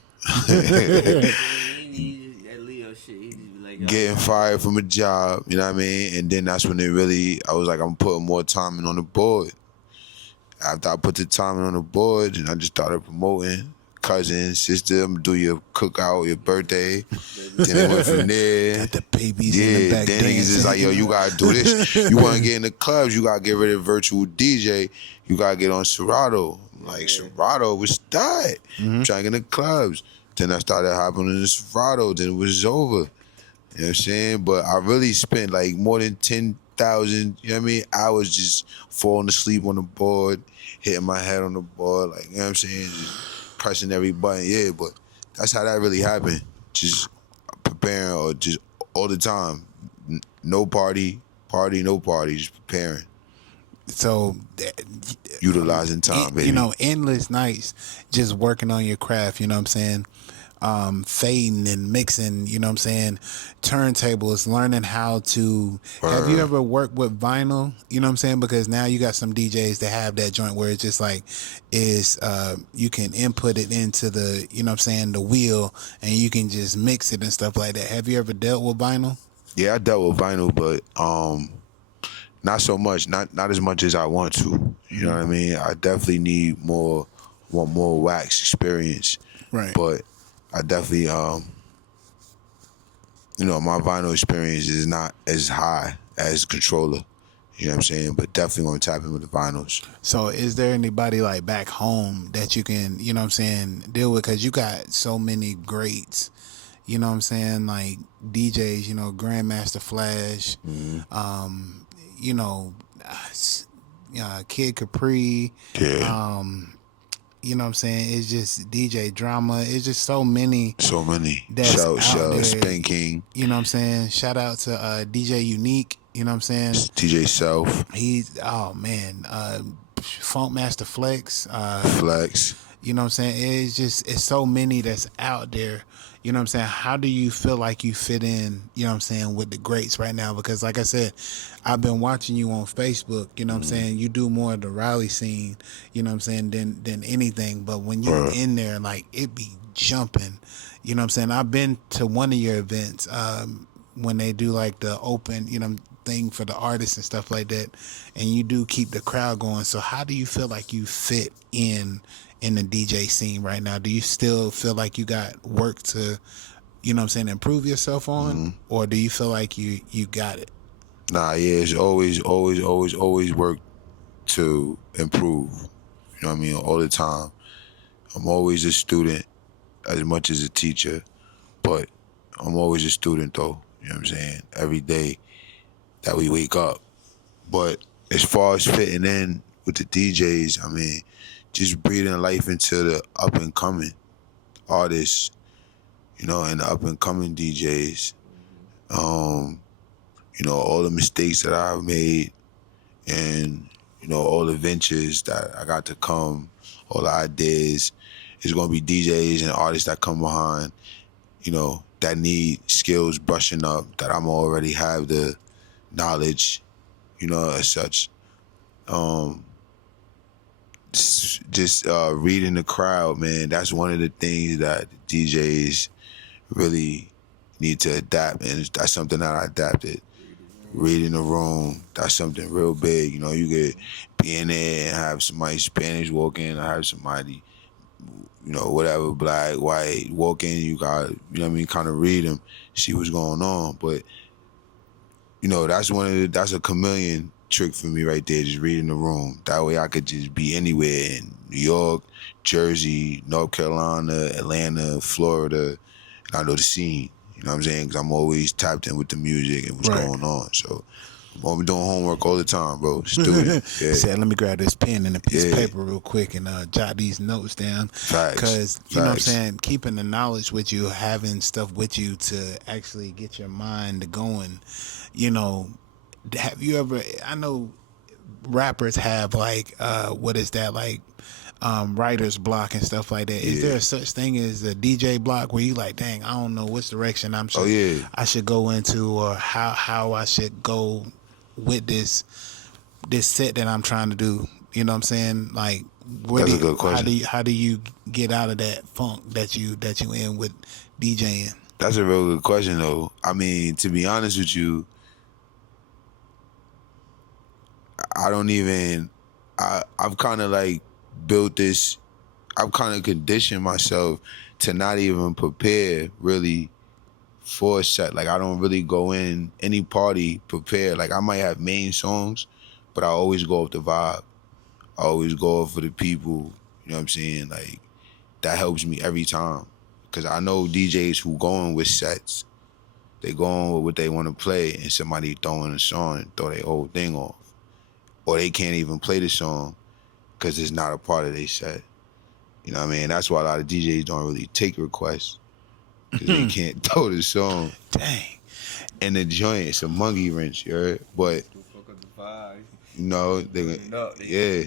Getting fired from a job, you know what I mean? And then that's when I was like, I'm putting more time in on the board. After I put the time in on the board, and I just started promoting. Cousin, sister, I'm gonna do your cookout, your birthday. Then it went from there. Got the babies in the back then niggas is like, yo, you gotta do this. You wanna get in the clubs, you gotta get rid of virtual DJ. You gotta get on Serato. I'm like, Serato was died. Trying to get in the clubs. Then I started hopping in the Serato, then it was over. You know what I'm saying? But I really spent like more than 1,000, you know what I mean, hours just falling asleep on the board, hitting my head on the board, like, you know what I'm saying, just pressing every button. Yeah, but that's how that really happened. Just preparing, or just all the time. No party, no party, just preparing. So, utilizing time, baby. You know, endless nights just working on your craft, you know what I'm saying? Fading and mixing, you know what I'm saying? Turntables, learning how to. Have you ever worked with vinyl? You know what I'm saying? Because now you got some DJs that have that joint where it's just like, you can input it into the, you know what I'm saying, the wheel, and you can just mix it and stuff like that. Have you ever dealt with vinyl? Yeah, I dealt with vinyl, but not so much, not as much as I want to. You know what I mean? I definitely want more wax experience. Right. But I definitely, you know, my vinyl experience is not as high as controller. You know what I'm saying? But definitely gonna tap in with the vinyls. So is there anybody like back home that you can, you know what I'm saying, deal with? Because you got so many greats, you know what I'm saying, like DJs, you know, Grandmaster Flash, you know, Kid Capri, Yeah. You know what I'm saying? It's just DJ Drama. It's just so many. So many. That's Shout, out there. Spin King. You know what I'm saying? Shout out to DJ Unique. You know what I'm saying? DJ Self. He's, oh man, Funk Master Flex. Flex. You know what I'm saying? It's so many that's out there. You know what I'm saying? How do you feel like you fit in, you know what I'm saying, with the greats right now? Because like I said, I've been watching you on Facebook, you know what I'm saying? You do more of the Raleigh scene, you know what I'm saying, than anything. But when you're in there, like, it be jumping. You know what I'm saying? I've been to one of your events when they do like the open, you know, thing for the artists and stuff like that, and you do keep the crowd going. So how do you feel like you fit in the DJ scene right now? Do you still feel like you got work to, you know what I'm saying, improve yourself on? Or do you feel like you got it? Nah, yeah, it's always work to improve. You know what I mean? All the time. I'm always a student as much as a teacher, but I'm always a student though. You know what I'm saying? Every day that we wake up. But as far as fitting in with the DJs, I mean, just breathing life into the up and coming artists, you know, and the up and coming DJs. You know, all the mistakes that I've made, and, you know, all the ventures that I got to come, all the ideas. It's gonna be DJs and artists that come behind, you know, that need skills brushing up, that I'm already have the knowledge, you know, as such. Just reading the crowd, man, that's one of the things that DJs really need to adapt, and that's something that I adapted. Reading the room, that's something real big. You know, you could be in there and have somebody Spanish walk in, or have somebody, you know, whatever, black, white, walk in, you got, you know what I mean, kind of read them, see what's going on. But, you know, that's a chameleon trick for me right there, just reading the room. That way I could just be anywhere in New York, Jersey, North Carolina, Atlanta, Florida, and I know the scene. You know what I'm saying? Because I'm always tapped in with the music and what's going on. So I'm doing homework all the time, bro. Student. Yeah. Said, let me grab this pen and a piece of paper real quick and jot these notes down. Facts. Because, you know what I'm saying, keeping the knowledge with you, having stuff with you to actually get your mind going, you know, have you ever, I know rappers have like, what is that, like, writer's block and stuff like that. Is there such thing as a DJ block where you like, dang, I don't know which direction I should go into, or how I should go with this set that I'm trying to do? You know what I'm saying? Like, that's a good question. How do you get out of that funk that you in with DJing? That's a real good question though. I mean, to be honest with you, I've kind of like built this, I've kind of conditioned myself to not even prepare really for a set. Like, I don't really go in any party prepared. Like, I might have main songs, but I always go off the vibe. I always go off for the people, you know what I'm saying? Like, that helps me every time. Because I know DJs who go in with sets, They go on with what they want to play, and somebody throwing a song and throw their whole thing off, or they can't even play the song because it's not a part of their set. You know what I mean? That's why a lot of DJs don't really take requests because they can't throw the song. Dang. And the joint, it's a monkey wrench, you heard? But you know, yeah.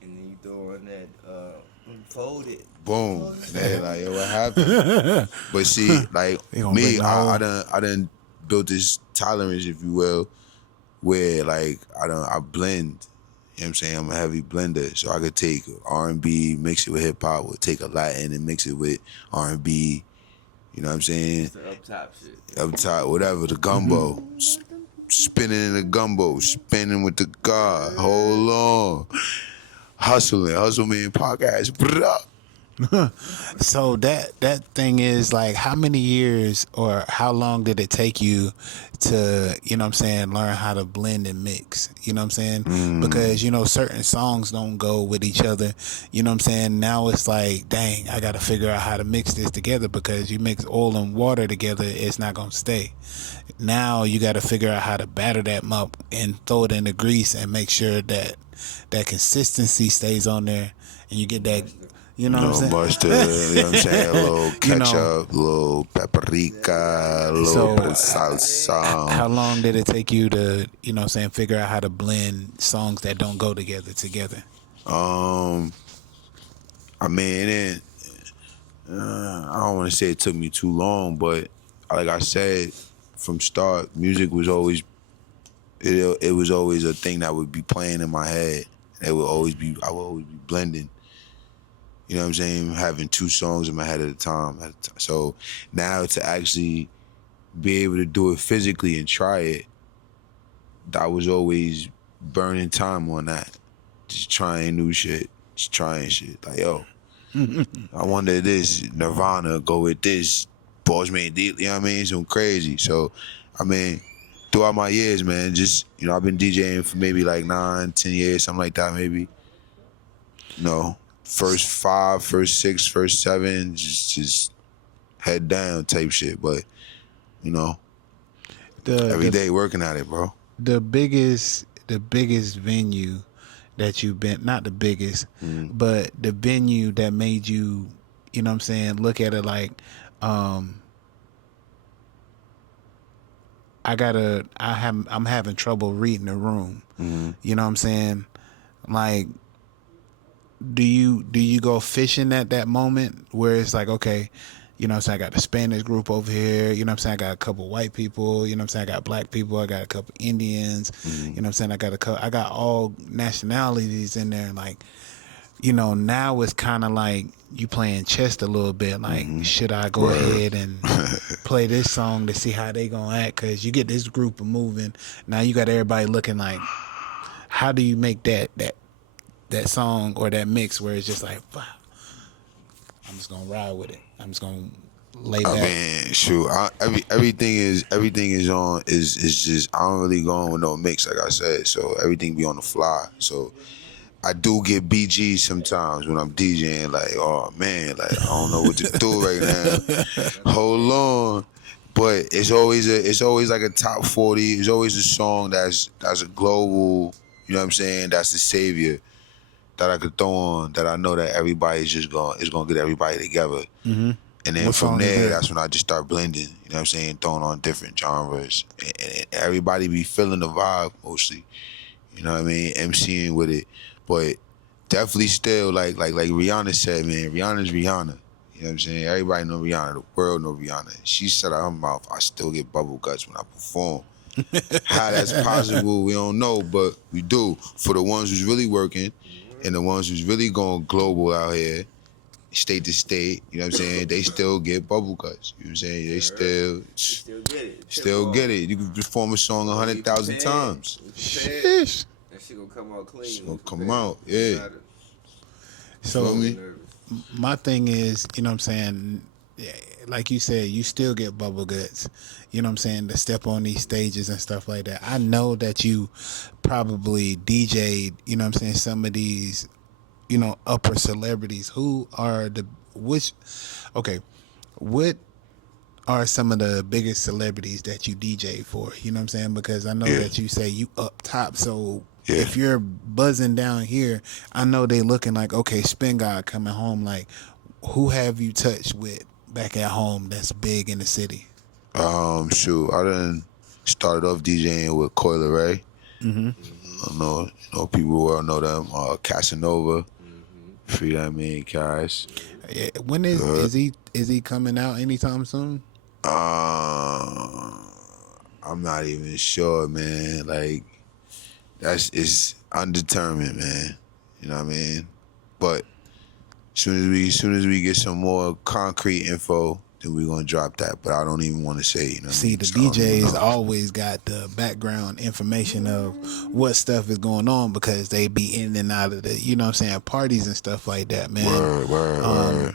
And then you throw on that folded. Boom. And they like, yo, what happened? But see, like me, I done built this tolerance, if you will, where like I blend. You know what I'm saying? I'm a heavy blender, so I could take R&B, mix it with hip hop, or take a Latin and mix it with R&B. You know what I'm saying? It's the up top shit. Up top, whatever, the gumbo. Spinning in the gumbo, spinning with the God. Hold on. Hustle man podcast. So that thing is like, how many years or how long did it take you to, you know what I'm saying, learn how to blend and mix? You know what I'm saying? Because, you know, certain songs don't go with each other. You know what I'm saying? Now it's like, dang, I got to figure out how to mix this together, because you mix oil and water together, it's not going to stay. Now you got to figure out how to batter that up and throw it in the grease and make sure that that consistency stays on there, and you get that. You know what I'm saying? Mustard, you know what I'm saying? A little ketchup, a little paprika, a little bit of salsa. How long did it take you to, you know what I'm saying, figure out how to blend songs that don't go together? I mean, I don't want to say it took me too long, but like I said, from start, music was always, it was always a thing that would be playing in my head. I would always be blending. You know what I'm saying? Having two songs in my head at a time. So now to actually be able to do it physically and try it, that was always burning time on that. Just trying new shit. Just trying shit. Like, yo, I wonder this, Nirvana, go with this, Boss Man Deep, you know what I mean? Some crazy. So, I mean, throughout my years, man, just, you know, I've been DJing for maybe like 9, 10 years, something like that maybe. You know. First 5, first 6, first 7, just head down type shit. But, you know, every day working at it, bro. The biggest venue that you've been, not the biggest, but the venue that made you, you know what I'm saying, look at it like, I'm having trouble reading the room. You know what I'm saying? Like, do you go fishing at that moment where it's like, okay, you know what I'm saying, I got the Spanish group over here, you know what I'm saying, I got a couple white people, you know what I'm saying, I got black people, I got a couple Indians, you know what I'm saying, I got all nationalities in there. Like, you know, now it's kind of like you playing chess a little bit. Like, should I go ahead and play this song to see how they gonna act? Because you get this group of moving, now you got everybody looking like, how do you make that song or that mix where it's just like, wow, I'm just gonna ride with it. I'm just gonna lay back. I mean, shoot, everything is just, I don't really go on with no mix, like I said. So everything be on the fly. So I do get BGs sometimes when I'm DJing. Like, oh man, like I don't know what to do right now. Hold on. But it's always like a top 40. It's always a song that's a global. You know what I'm saying? That's the savior that I could throw on, that I know that everybody's just gonna get everybody together. And then from there, that's when I just start blending, you know what I'm saying, throwing on different genres. And everybody be feeling the vibe mostly, you know what I mean, MCing with it. But definitely still, like Rihanna said, man, Rihanna's Rihanna. You know what I'm saying? Everybody know Rihanna, the world know Rihanna. She said out her mouth, I still get bubble guts when I perform. How that's possible, we don't know, but we do. For the ones who's really working, and the ones who's really going global out here, state to state, you know what I'm saying, they still get bubble cuts. You know what I'm saying? They still get it. Still get it. You can perform a song 100,000 times. Sheesh. That shit gonna come out clean. It's gonna come out, yeah. So my thing is, you know what I'm saying, like you said, you still get bubble guts, you know what I'm saying, to step on these stages and stuff like that. I know that you probably DJ'd, you know what I'm saying, some of these, you know, upper celebrities. Who are what are some of the biggest celebrities that you DJ for? You know what I'm saying? Because I know that you say you up top. So if you're buzzing down here, I know they looking like, okay, Spin God coming home. Like, who have you touched with back at home that's big in the city? Shoot, I done started off DJing with Coil Ray. I know people well know them. Casanova, Free That Man Cash. Yeah, when is he coming out anytime soon? I'm not even sure, man. Like, it's undetermined, man. You know what I mean? But soon as we get some more concrete info, then we're gonna drop that. But I don't even want to say. You know See, the DJs always got the background information of what stuff is going on because they be in and out of the, you know what I'm saying, parties and stuff like that, man. Word.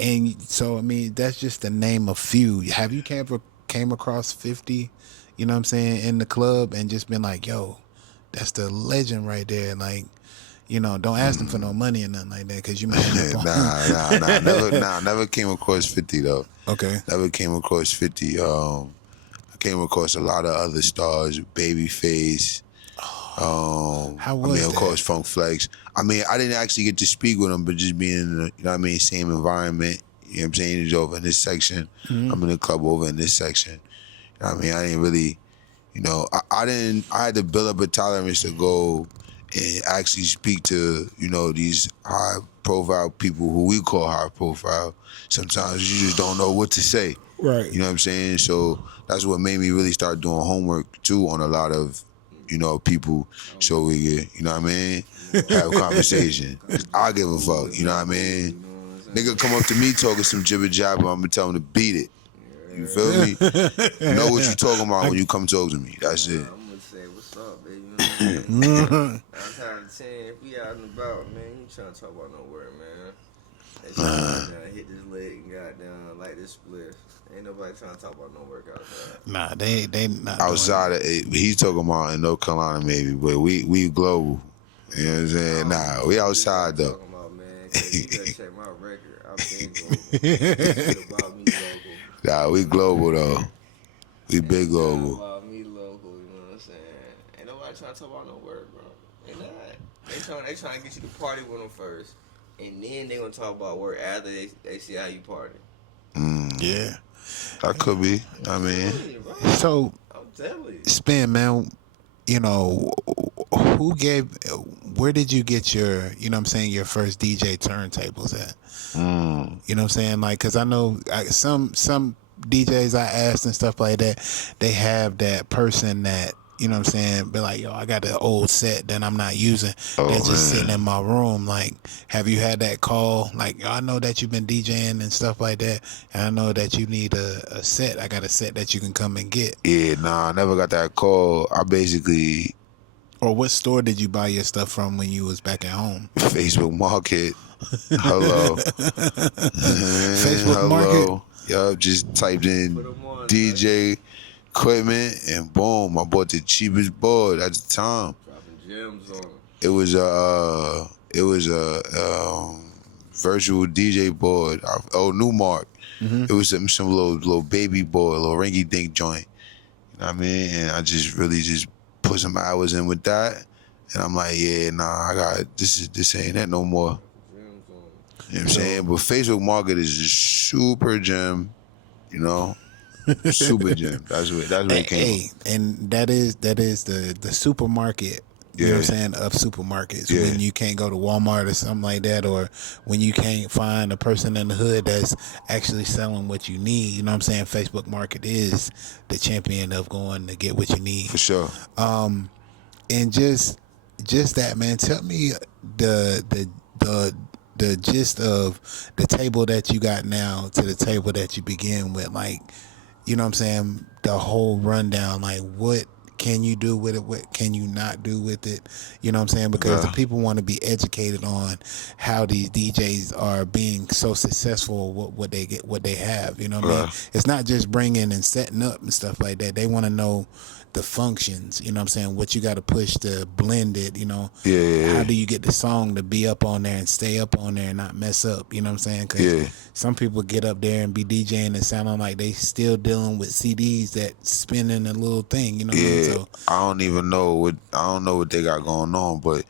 And so, I mean, that's just to name a few. Have you came across 50, you know what I'm saying, in the club and just been like, yo, that's the legend right there. Like, you know, don't ask them for no money or nothing like that because you might end up never came across 50 though. Okay. Never came across 50. I came across a lot of other stars, Babyface. How was of that? course, Funk Flex. I mean, I didn't actually get to speak with him, but just being in the, you know what I mean, same environment. You know what I'm saying? He's over in this section. I'm in the club over in this section. You know what I mean? I didn't really, you know, I had to build up a tolerance to go and actually speak to, you know, these high profile people who we call high profile. Sometimes you just don't know what to say. Right. You know what I'm saying? So that's what made me really start doing homework too on a lot of, you know, people, so we get, you know what I mean, have a conversation. I give a fuck, you know what I mean? Nigga come up to me talking some jibber jabber, I'm gonna tell him to beat it. You feel me? You know what you talking about when you come talk to me. That's it. I'm gonna say, what's up, baby? You know what I'm 9 times 10, if we out and about, man, you ain't trying to talk about no word, man. They trying to hit this leg and goddamn like this split. Ain't nobody trying to talk about no work outside. Nah, they not outside of it, he's talking about in North Carolina maybe, but we global. You know what I'm saying? Nah, we outside though. Talking about, man, 'cause you gotta check my record. I've been global. About me local. Nah, we global though. We big global. About me local, you know what I'm saying? Ain't nobody trying to talk about no word, bro. They not. They trying to get you to party with them first, and then they gonna talk about work after they see how you party. Yeah. That could be. I mean, So, I'm telling you. Spin, man, you know, where did you get your, you know what I'm saying, your first DJ turntables at? You know what I'm saying? Like, because I know some DJs I asked and stuff like that, they have that person that, you know what I'm saying, be like, yo, I got an old set that I'm not using that's just sitting in my room. Like, have you had that call? Like, yo, I know that you've been DJing and stuff like that, and I know that you need a set. I got a set that you can come and get. yeah, nah, I never got that call. I basically Or what store did you buy your stuff from when you was back at home? Facebook Market. Hello. Facebook Market? Yup, just typed in DJ equipment and boom, I bought the cheapest board at the time. Dropping gems on them. It was a virtual DJ board. Newmark. It was some little baby board, little ringy dink joint. You know what I mean? And I just really just put some hours in with that. And I'm like, yeah, nah, I got this ain't that no more. You know what I'm saying? But Facebook Market is a super gem, you know? Super gem. That's where it came from. And that is the supermarket. You know what I'm saying, of supermarkets. Yeah. When you can't go to Walmart or something like that, or when you can't find a person in the hood that's actually selling what you need, you know what I'm saying? Facebook Market is the champion of going to get what you need. For sure. And just that, man. Tell me the gist of the table that you got now to the table that you begin with, like, you know what I'm saying, the whole rundown, like what can you do with it? What can you not do with it? You know what I'm saying? Because the people want to be educated on how these DJs are being so successful, what they get, what they have. You know what I mean? It's not just bringing and setting up and stuff like that. They want to know the functions, you know what I'm saying, what you got to push to blend it, you know. How do you get the song to be up on there and stay up on there and not mess up, you know what I'm saying? Because some people get up there and be DJing and sounding like they still dealing with CDs that spinning a little thing, you know what I mean? So I don't know what they got going on, but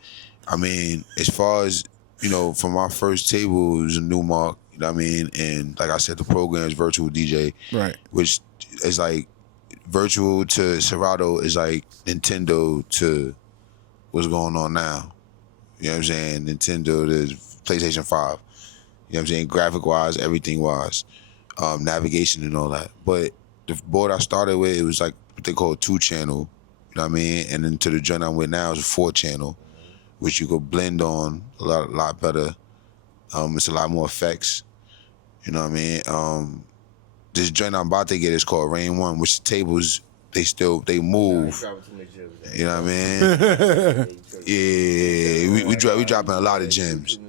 I mean, as far as, you know, from my first table, it was a new mark, you know what I mean? And like I said, the program is virtual DJ, right, which is like, virtual to Serato is like Nintendo to what's going on now. You know what I'm saying? Nintendo to PlayStation 5. You know what I'm saying? Graphic wise, everything wise. Navigation and all that. But the board I started with, it was like what they call 2-channel. You know what I mean? And then to the joint I'm with now is a 4-channel, which you could blend on a lot better. It's a lot more effects. You know what I mean? This joint I'm about to get is called Rain 1, which the tables, they move. You know what I mean? Yeah, we dropping a lot of gems.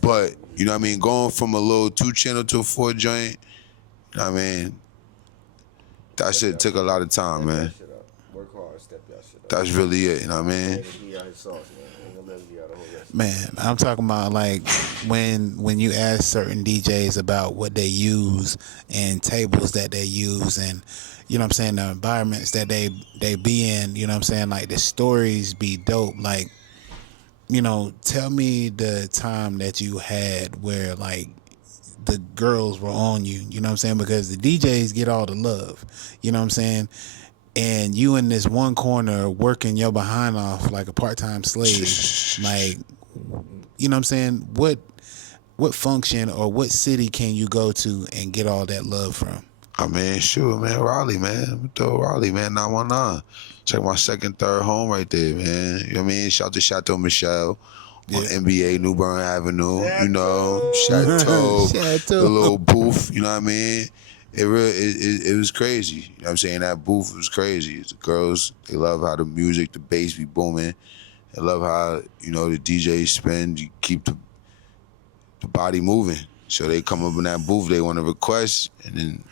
But, you know what I mean, going from a little 2-channel to a 4 joint, you know what I mean? That shit took a lot of time, man. Work hard, step your shit up. That's really it, you know what I mean? man, I'm talking about like when you ask certain DJs about what they use and tables that they use and you know what I'm saying, the environments that they be in, you know what I'm saying, like the stories be dope. Like, you know, tell me the time that you had where like the girls were on you, you know what I'm saying, because the DJs get all the love, you know what I'm saying, and you in this one corner working your behind off like a part-time slave. Like, you know what I'm saying, what function or what city can you go to and get all that love from? I mean, sure, man, Raleigh, man. Throw Raleigh, man, 919. Check my second, third home right there, man. You know what I mean? Shout to Chateau Michelle on NBA, New Bern Avenue, you know, Chateau, the little booth, you know what I mean? It was crazy. You know what I'm saying? That booth was crazy. The girls, they love how the music, the bass be booming. They love how, you know, the DJs spin, you keep the body moving. So they come up in that booth, they want to request, and then,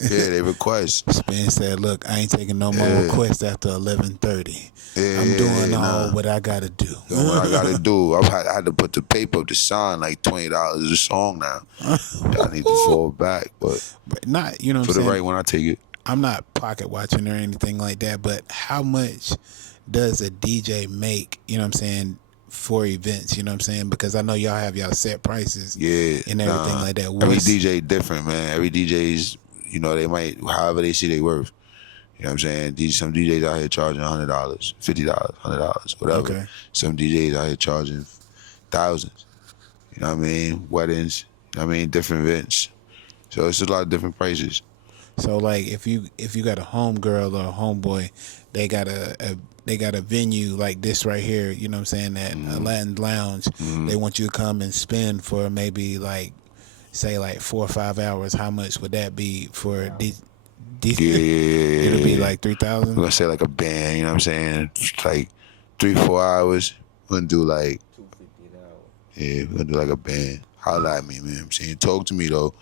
yeah, they request. Spin said, look, I ain't taking no more requests after 11:30. I'm doing all what I got to do. What I got to do. I had to put the paper up to sign like $20 a song now. I need to fall back, but not, you know what for I'm saying? the right one, I take it. I'm not pocket watching or anything like that, but how much does a DJ make, you know what I'm saying, for events, you know what I'm saying? Because I know y'all have y'all set prices and everything like that. Every DJ different, man. Every DJ's, you know, they might, however they see they worth. You know what I'm saying? Some DJs out here charging $100, $50, $100, whatever. Okay. Some DJs out here charging thousands. You know what I mean? Weddings, you know what I mean? Different events. So it's a lot of different prices. So like if you got a homegirl or a homeboy, they got a venue like this right here, you know what I'm saying, at Aladdin's Lounge. They want you to come and spend for maybe like, say like 4 or 5 hours. How much would that be for It'll be like 3,000. We're gonna say like a band, you know what I'm saying? Like 3-4 hours. We're gonna do like $250 an hour. Yeah, we're gonna do like a band. Holla at me, man. I'm saying, talk to me though.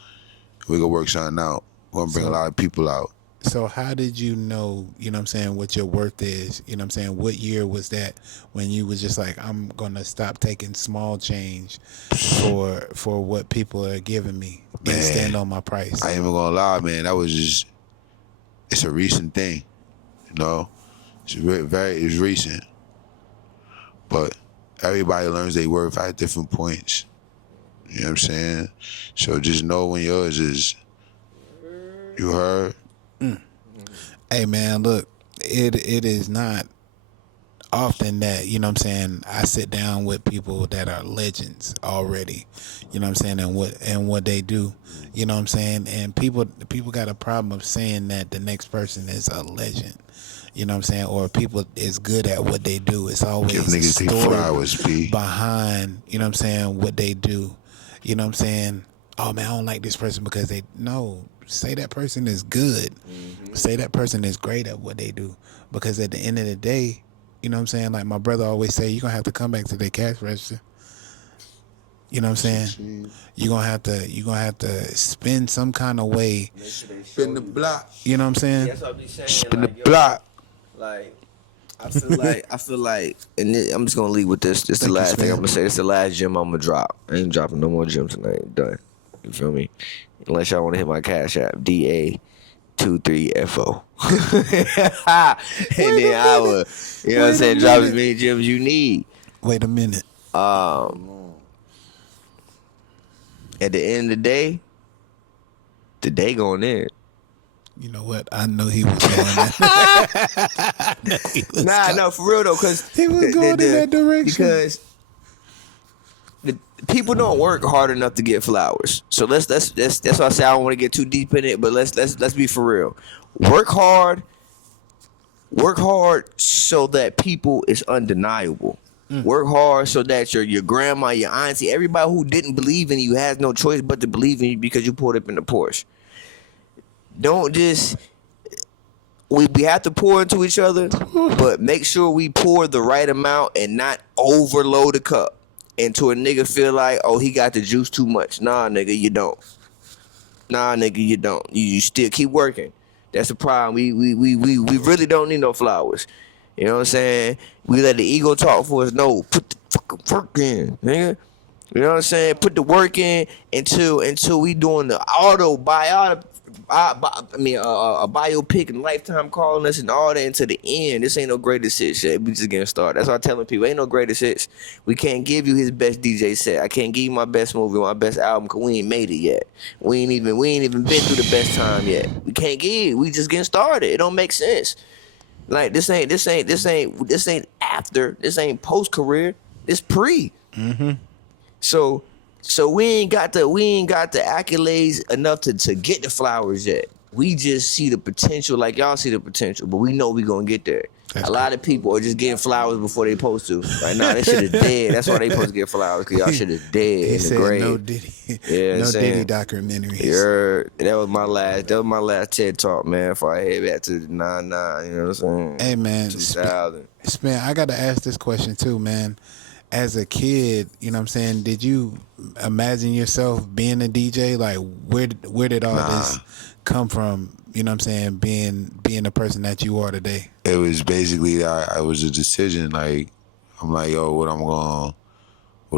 We're gonna work something out. We're gonna bring a lot of people out. So how did you know, you know what I'm saying, what your worth is? You know what I'm saying? What year was that when you was just like, I'm going to stop taking small change for what people are giving me and stand on my price? I ain't even going to lie, man. That was just, it's a recent thing, you know? It's recent. But everybody learns their worth at different points. You know what I'm saying? So just know when yours is, you heard? Hey man, look, it is not often that, you know what I'm saying, I sit down with people that are legends already, you know what I'm saying, and what they do, you know what I'm saying, and people got a problem of saying that the next person is a legend, you know what I'm saying, or people is good at what they do. It's always give niggas a story flowers, behind, you know what I'm saying, what they do, you know what I'm saying. Oh man, I don't like this person because they, no, say that person is good. Say that person is great at what they do. Because at the end of the day, you know what I'm saying? Like my brother always say, you're going to have to come back to the cash register. You know what I'm saying? You're going to have to spend some kind of way. Spin the block. You know what I'm saying? That's what I be saying. Spin like, the block. Like, I feel like, and I'm just gonna leave with this. This is the last thing I'm gonna say. This is the last gym I'm gonna drop. I ain't dropping no more gyms tonight. Done. You feel me? Unless y'all want to hit my cash app, DA23FO. And then I will, you know what I'm saying, drop as many gyms you need. Wait a minute. At the end of the day going in. You know what? I know he was going that. No, for real though, because he was going in that direction. Because the people don't work hard enough to get flowers. So that's why I say I don't want to get too deep in it. But let's be for real. Work hard so that people is undeniable. Work hard so that your grandma, your auntie, everybody who didn't believe in you has no choice but to believe in you because you pulled up in the Porsche. Don't just we have to pour into each other, but make sure we pour the right amount and not overload the cup until a nigga feel like, oh, he got the juice too much. Nah, nigga, you don't. You still keep working. That's the problem. We really don't need no flowers. You know what I'm saying? We let the ego talk for us. No, put the fucking work in, nigga. You know what I'm saying? Put the work in until we doing the a biopic and Lifetime calling us and all that into the end. This ain't no greatest hits shit. We just getting started. That's what I'm telling people. Ain't no greatest hits. We can't give you his best DJ set. I can't give you my best movie, my best album, cause we ain't made it yet. We ain't even been through the best time yet. We can't give. We just getting started. It don't make sense. Like this ain't after. This ain't post career. This pre. Mm-hmm. So we ain't got the accolades enough to get the flowers yet. We just see the potential, like y'all see the potential, but we know we gonna get there. A lot of people are just getting flowers before they supposed to. Right now, that shit is dead. That's why they supposed to get flowers, cause y'all shit is dead in the grave. No Diddy, yeah, no Diddy documentaries. Yeah, that was my last TED talk, man. Before I head back to the 99, you know what I'm saying? Hey man, 2000. I gotta ask this question too, man. As a kid, you know what I'm saying, did you imagine yourself being a DJ? Like, where did all this come from, you know what I'm saying, being the person that you are today? It was basically, I was a decision. Like, I'm like, yo, what do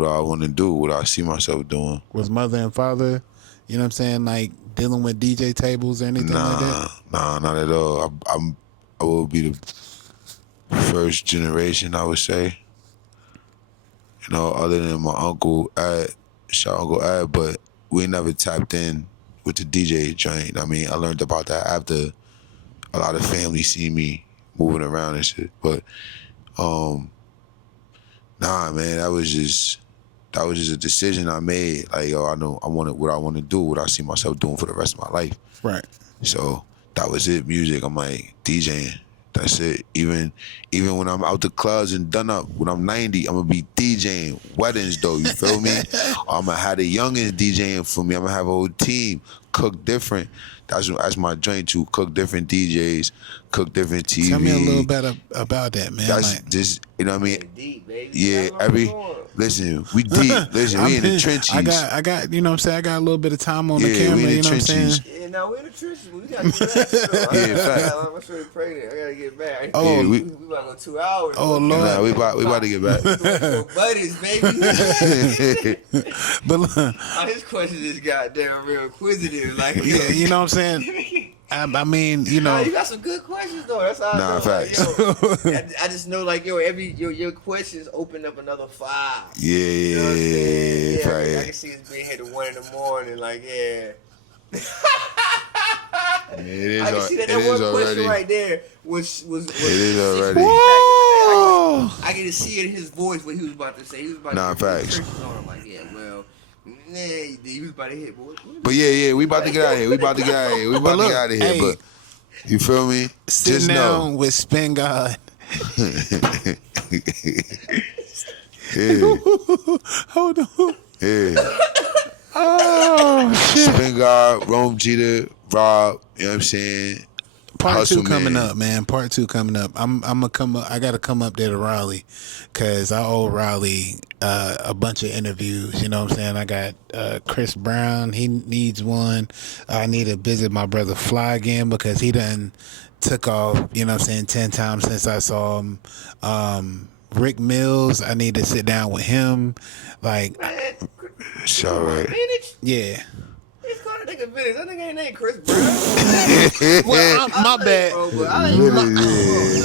I want to do? What do I see myself doing? Was mother and father, you know what I'm saying, like, dealing with DJ tables or anything like that? Nah, not at all. I will be the first generation, I would say. You know, other than my uncle, shout Uncle Ad, but we never tapped in with the DJ joint. I mean, I learned about that after a lot of family see me moving around and shit. But, nah, man, that was just a decision I made. Like, yo, I know what I want to do, what I see myself doing for the rest of my life. Right. So that was it. Music. I'm like DJing. That's it. Even when I'm out the clubs and done up, when I'm 90, I'm gonna be DJing weddings though. You feel me? I'm gonna have the youngins DJing for me. I'm gonna have a whole team cook different. That's my joint too. Cook different DJs, cook different TV. Tell me a little bit about that, man. That's like, just, you know what I mean? Deep, baby. Yeah, listen, we deep. Listen, we in the trenches. I got, you know what I'm saying, I got a little bit of time on the camera, we in the you know trenches. what I'm saying? Yeah, now we in the trenches. We got to get back. I'm sure you're pregnant. I gotta get back. Oh, yeah, we about to go 2 hours. Oh, Lord. Nah, we about to get back. Buddies, baby. But look, His questions is goddamn real inquisitive. Like, yeah, you know what I'm saying? I mean, you know. Nah, you got some good questions though. That's how I know. Facts. Like, I just know, like, yo, your questions open up another 5. Yeah, You know what I'm saying? Yeah, right. I can see us being here to 1 in the morning. Like, yeah. It is. I can see that one question right there was It is already. I can see it in his voice what he was about to say. He was about to facts. I'm like, yeah, well, he was about to hit. But yeah, we about to get out of here. We about to get out of here. We about to get out of here. Hey, but you feel me? Sitting Just down know. with Spin God. Yeah. Hold on. Yeah. Oh, shit. Spin God, Rome Jeter, Rob, you know what I'm saying? Part Hustle, 2 coming man. up, man. Part 2 coming up. I'm gonna come up. I gotta come up there to Raleigh, cause I owe Raleigh a bunch of interviews. You know what I'm saying? I got Chris Brown. He needs one. I need to visit my brother Fly again because he done took off. You know what I'm saying? 10 times since I saw him. Rick Mills. I need to sit down with him. Like, It's all right. yeah. He's called a nigga Vintage. That nigga ain't named Chris Brown. Well, my bad.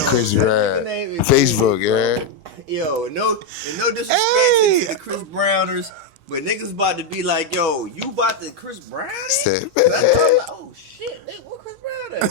Chris Brown. Facebook, yeah. Yo, no disrespect to the Chris Browners, but niggas about to be like, yo, you about to Chris Brown? Step I'm like, oh shit, nigga, what Chris Brown at?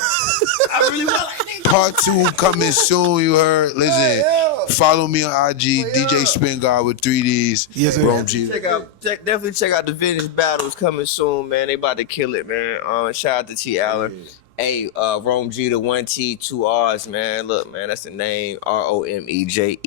I really want like nigga. Part 2 coming soon, you heard? Listen, follow me on IG, DJ Spin God with 3Ds. Yes, sir. Rome G. Definitely check out the Vintage Battles coming soon, man. They about to kill it, man. Shout out to T. Allen. Hey, Rome G, the 1 T, 2 R's, man. Look, man, that's the name. ROMEJETER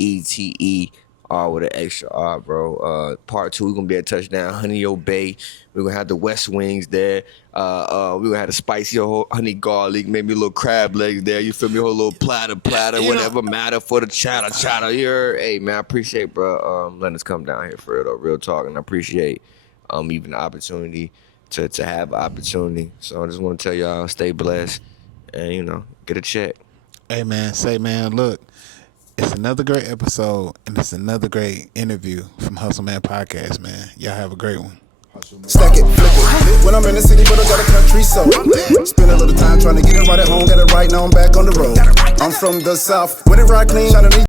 with an extra R, bro. Part 2, we're gonna be at Touchdown, Honey O Bay. We're gonna have the West Wings there. We're gonna have the spicy honey garlic, maybe a little crab legs there. You feel me? A whole little platter, whatever matter for the chatter. You heard? Hey, man, I appreciate, bro, letting us come down here for real, though. Real talk, and I appreciate even the opportunity to have an opportunity. So I just want to tell y'all, stay blessed and, you know, get a check. Hey, man, look, it's another great episode and it's another great interview from Hustle Man Podcast, man. Y'all have a great one. Stack it, flip it. When I'm in the city, but I got a country soul. Spend a little time trying to get it right at home, get it right now. I'm back on the road. I'm from the south, with it right clean, trying to